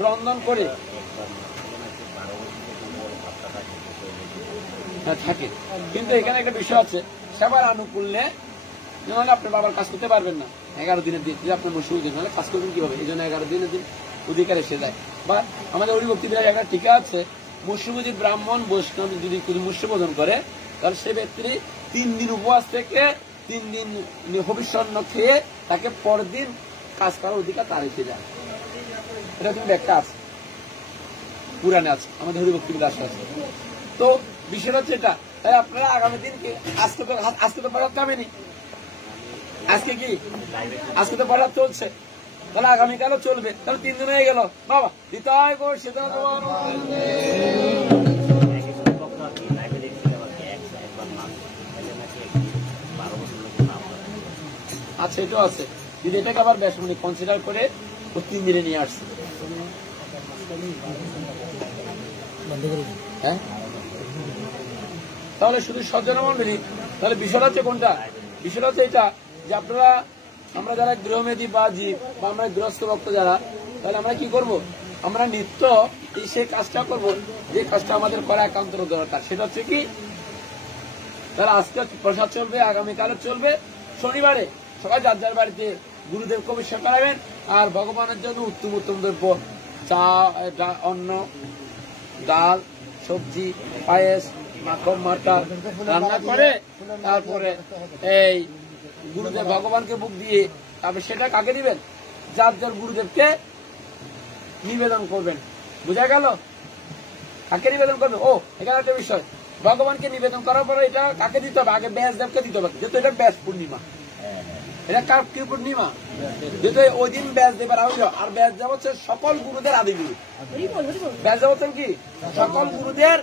রন্ধন করে থাকে। কিন্তু এখানে একটা বিষয় আছে, সেবার আনুকূল্যে নাহলে আপনি বাবার কাজ করতে পারবেন না। 11 দিনের দিন যদি আপনার মুসলিম দিন নাহলে কাজ করবেন কিভাবে? এই জন্য 11 দিনের দিন অধিকার এসে যায়। বা আমাদের অভিভক্তিদের একটা টিকা আছে, মুসলিম ব্রাহ্মণ বৈষ্ণব যদি মুষ্যবোধন করে তাহলে সে ব্যক্তি 3 দিন উপবাস থেকে 3 দিন হবিষ্যন্ন খেয়ে তাকে পরের দিন কাজ করার অধিকার তার এসে যায়। এটা তুমি ব্যাখ্যা আছে, পুরাণে আছে, আমাদের হরিভক্তি বিলাস আছে। তো বিষয় হচ্ছে এটা। তাই আপনারা আগামী দিন কি আজকে তো পড়া যাবেনি, আজকে কি আজকে তো পড়া চলছে, তাহলে আগামীকালও চলবে, তাহলে 3 দিন হয়ে গেল। বাবা দিতায় গো সেটা তোমার আচ্ছা, এটাও আছে। যদি এটাকে আবার বেশ মানে কনসিডার করে ও 3 দিনে নিয়ে আসছে, হ্যাঁ, তাহলে শুধু সজ্জনমন্ডলী। তাহলে বিষয়টা হচ্ছে কোনটা? বিষয়টা হচ্ছে এটা যে আপনারা, আমরা যারা গৃহমেধী বা জীব বা আমরা গৃহস্থ ভক্ত যারা, তাহলে আমরা কি করব? আমরা নিত্য এই সে কাজটা করব যে কাজটা আমাদের করা একান্ত দরকার। সেটা হচ্ছে কি, তাহলে আজকে প্রসাদ চলবে, আগামীকালও চলবে। শনিবারে সবাই যার যার বাড়িতে গুরুদেবকে অভিষেক করাবেন আর ভগবানের জন্য উত্তম উত্তম দ্রব্য, চা, অন্ন, ডাল, সবজি, পায়েস, মাখন মার্কা রান্না করে তারপরে এই গুরুদেব ভগবানকে মুখ দিয়ে তারপরে সেটা কাকে দিবেন? যার যার গুরুদেবকে নিবেদন করবেন। বুঝা গেল? কাকে নিবেদন করবেন? ও এখানে একটা বিষয়, ভগবানকে নিবেদন করার পরে এটা কাকে দিতে হবে? আগে ব্যাসদেবকে দিতে হবে, যেহেতু এটা ব্যাস পূর্ণিমা। এটা কার কি পূর্ণিমা? যেহেতু ওই দিন ব্যাসদেবের আবির্ভাব, আর ব্যাসদেব হচ্ছে সকল গুরুদের আদিগুরু। ব্যাসদেব হচ্ছেন কি? সকল গুরুদের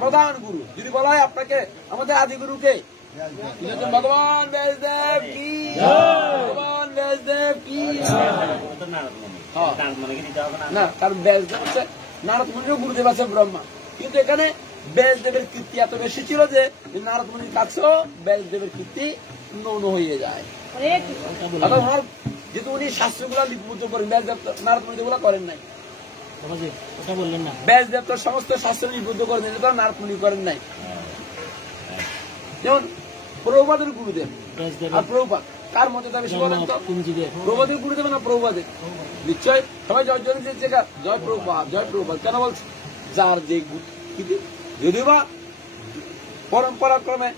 প্রধান গুরু। যদি বলা হয় আপনাকে আমাদের আদিগুরুকে, ভগবান ব্যাসদেব কি, ভগবান ব্যাসদেব কি। না, কারণ ব্যাসদেব হচ্ছে নারদ মুনির গুরুদেব আছে ব্রহ্মা, কিন্তু এখানে ব্যাসদেবের কীর্তি এত বেশি ছিল যে নারদ মুনির কাছেও ব্যাসদেবের কীর্তি নৌন হয়ে যায়। যেহেতু উনি শাস্ত্রগুলা লিপিবদ্ধ করেন, ব্যাসদেব নারদ মুনি এগুলো করেন নাই। ব্যাসদেব তো সমস্ত শাস্ত্র লিপিবদ্ধ করেন, এটা নারদ মুনি করেন নাই। যেমন প্রভুপাদের গুরুদেব আর প্রভুপাদ কার মধ্যে তা বেশি বলেন তো? প্রভুপাদের গুরুদেব না প্রভুপাদের? নিশ্চয় সবাই জয় জয় জয় প্রভুপাদ, জয় প্রভুপাদ কেন বলছে? যার যে যদিও বা পরম্পরা ক্রমে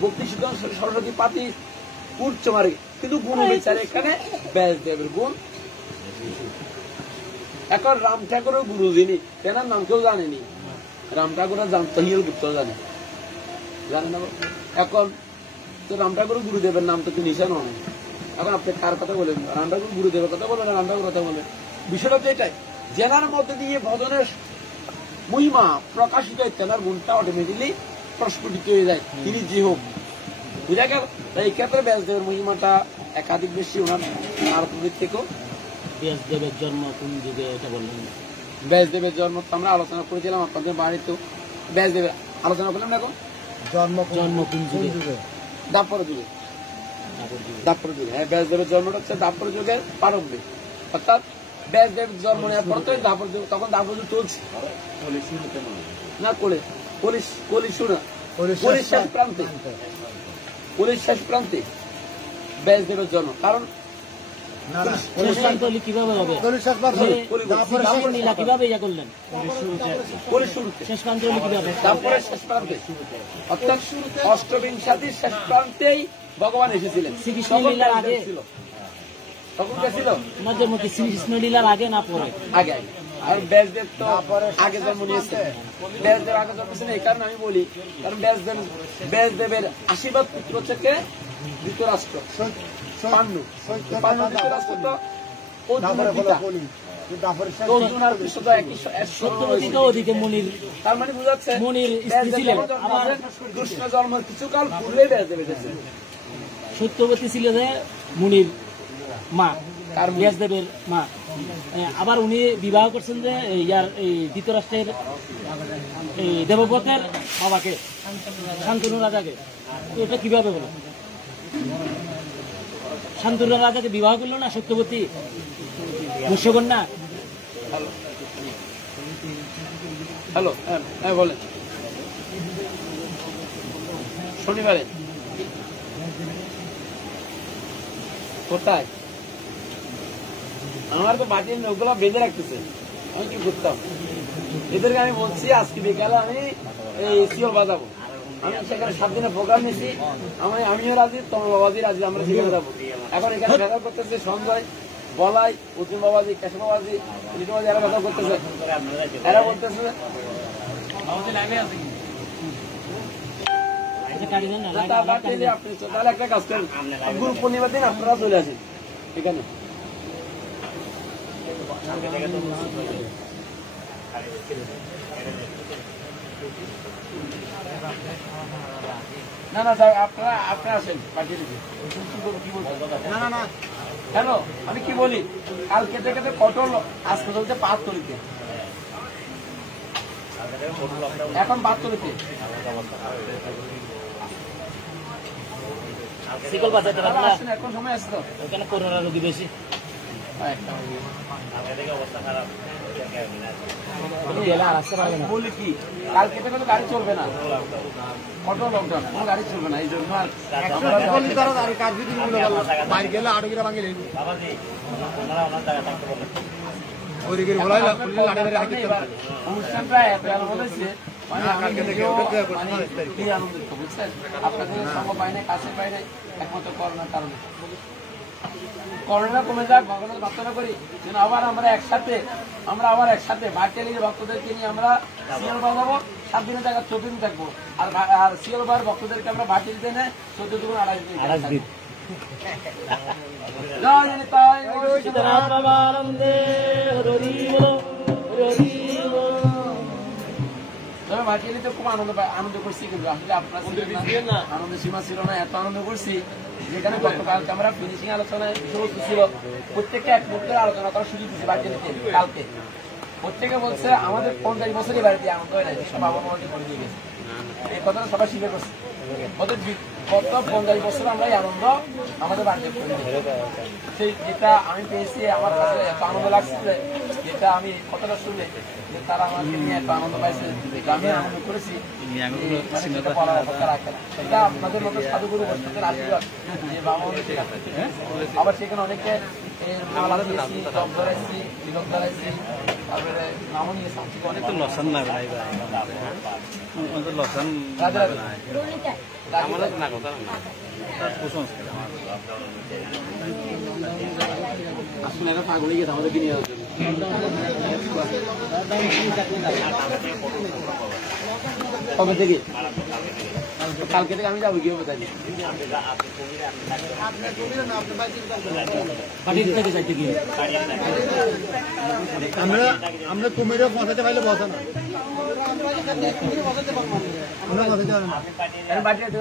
ভক্তি সিদ্ধ সরস্বতী পাতি উচ্চ মারে, কিন্তু গুরু বিচারে এখানে ব্যাসদেবের গুণ। এখন রাম ঠাকুরের গুরু যিনি, তেনার নাম কেউ জানেনি। রাম ঠাকুরের জানতো হিল গুপ্ত জানে না। এখন তো রাম ঠাকুরের গুরুদেবের নাম তো নিশান হয়। এখন আপনি কার কথা বলেন? রাম ঠাকুর গুরুদেবের কথা বলেন, রাম ঠাকুর কথা বলেন। বিষয়টা হচ্ছে এটাই, জেনার মধ্যে দিয়ে ভজনের মহিমা প্রকাশিত হয়, তেনার গুণটা অটোমেটিকলি প্রস্ফুটিত হয়ে যায়, তিনি যে হোক। বুঝা গেল? এই ক্ষেত্রে ব্যাসদেবের মহিমাটা একাধিক বেশি ওনার নারদ মুনির থেকেও। ব্যাসদেবের জন্ম কোন যুগে এটা বললেন? ব্যাসদেবের জন্ম তো আমরা আলোচনা করেছিলাম আপনাদের বাড়িতেও। ব্যাসদেবের আলোচনা করলাম না? এখন জন্ম কোন যুগে? দাপর যুগে। দাপর যুগে, হ্যাঁ, ব্যাসদেবের জন্মটা হচ্ছে দাপর যুগের প্রারম্ভে, অর্থাৎ ব্যাসদেব জন্ম নেওয়ার পর তো দাপর যুগ, তখন দাপর যুগ চলছে না। কলি শুনা কলির শেষ প্রান্তে, কলির শেষ প্রান্তে ব্যাসদেবের জন্ম। কারণ না না শেষ প্রান্ত হলে কিভাবে হবে? দলিল শেষ বার তারপরে দাপর নীলা কিভাবে ইয়া করলেন? শুরুতে শেষ প্রান্ত হলে কিভাবে? তারপরে শেষ প্রান্তে অর্থাৎ অষ্টবিংশতির শেষ প্রান্তেই ভগবান এসেছিলেন। শ্রীকৃষ্ণ তখন লীলার কে আগে ছিল? তখন কে ছিল? ওনাদের মধ্যে শ্রীকৃষ্ণ লীলার আগে না পরে? আগে আগে। আর ব্যাসদেব তো আগে জন্ম নিয়েছে। ব্যাসদেব আগে জন্মেছেন এই কারণে আমি বলি, কারণ ব্যাসদেবের আশীর্বাদ পুত্র হচ্ছে কে? ধৃতরাষ্ট্র, পাণ্ডু। পাণ্ডু ধৃতরাষ্ট্র তো অর্জুনের পিতা। তো অর্জুন আর কৃষ্ণ তো একই সত্যবতীকে ওদিকে মুনির, তার মানে বুঝাচ্ছে মুনির স্ত্রী ছিলেন। আবার কৃষ্ণ জন্মের কিছুকাল পূর্বে ব্যাসদেব এসেছে। সত্যবতী ছিল যে মুনির মা, কার মুনি? ব্যাসদেবের মা। আবার উনি বিবাহ করছেন যে ইয়ার এই ধৃতরাষ্ট্রের এই দেবব্রতের বাবাকে, শান্তনু রাজাকে। তো এটা কিভাবে হলো? শান্তনু রাজাকে বিবাহ করলো না সত্যবতী মুষ্যকন্যা? হ্যালো, হ্যাঁ বলেন। শনিবারে কোথায়? আমার তো বাটির নৌকগুলো বেঁধে রাখতেছে, আমি কি করতাম? এদেরকে আমি বলছি আজকে বিকালে আমি এই সিওল বাজাবো। আমি সেখানে 7 দিনের প্রোগ্রাম নিয়েছি। আমিও রাজি, তোমার বাবাজি রাজি, আমরা সেখানে যাবো। এখন এখানে ব্যবহার করতেছে সঞ্জয়, বলাই, উত্তম বাবাজি, কেশব বাবাজি, লিটু বাবাজি, এরা ব্যবহার করতেছে। এরা বলতেছে আপনি তাহলে একটা কাজ করেন, গুরু পূর্ণিমার দিন আপনারা চলে আসেন এখানে। না না স্যার, আপনারা আসেন পাঠিয়ে দিচ্ছি। না না কেন আমি কি বলি, কাল কেটে কেটে পটল আজকে চলছে 72-তে, এখন 72-তে। শিকল বাজাতে পারবে না, আসেন, এখন সময় আসছে তো। ওখানে করোনা রোগী বেশি। বলি কি, কাল কেটে কেটে গাড়ি চলবে না, অটো লকডাউন, কোনো গাড়ি চলবে না, এই জন্য আর বাইরে গেলে আড়গিরা ভাঙিলে অনুষ্ঠানটা এত আনন্দ হয়েছে, মানে আমি নিজেও কি আনন্দিত, বুঝছেন? আপনাদের সঙ্গ পাই নাই, কাছে পাই নাই, একমাত্র করোনার কারণে। করোনা কমে যাক, ভগবানের প্রার্থনা করি যেন আবার আমরা একসাথে ভাটিয়ালির ভক্তদেরকে নিয়ে আমরা সিওল বাজাবো। 7 দিনের জায়গায় 14 দিন থাকবো। আর সিওল বার ভক্তদেরকে আমরা ভাটিয়ালিতে নেই 14 দুগুণ 28 দিন। জয় নিতাই তবে ভাটিয়ালিতে খুব আনন্দ করছি, কিন্তু আসলে আপনার আনন্দের সীমা ছিল না, এত আনন্দ করছি যেখানে গতকালকে আমরা ফিনিশিং আলোচনায় বিষয়বস্তু ছিল, প্রত্যেককে এক মুহূর্তে আলোচনা করার সুযোগ দিচ্ছি ভাটিয়ালিতে। কালকে প্রত্যেকে বলছে আমাদের 50 বছরই বাড়িতে আনন্দ হয় না, সব বাবা মাকে করে দিয়ে গেছে। এই কথাটা সবাই স্বীকার করছে। ওদের গত 50 বছর আমরা এই আনন্দ আমাদের বাড়িতে করে সেই যেটা আমি পেয়েছি, আমার কাছে এত আনন্দ লাগছে যেটা আমি কথাটা শুনে যে তারা আমাকে নিয়ে এত আনন্দ পাইছে, আমি আনন্দ করেছি, বলার অপেক্ষা রাখে না। এটা আপনাদের মতো সাধুগুরু বৈষ্ণবের আশীর্বাদ যে বাবা আবার সেখানে অনেকে মালা দিয়েছি, জব ধরাইছি, তিলক ধরাইছি, তারপরে নামও নিয়েছি। অনেক তো লসান না ভাই লসান রাধে রাধে। আমাদের না কথা না কুসংস্কার আসলে এটা পাগল হয়ে গেছে আমাদেরকে নিয়ে আসবে। কবে থেকে? কালকে থেকে আমি যাবো, কি হবে তাই? আমরা কুমিরে বসাতে পাইলে বসে না, আমরা বসাতে পারবো না। বাড়িতে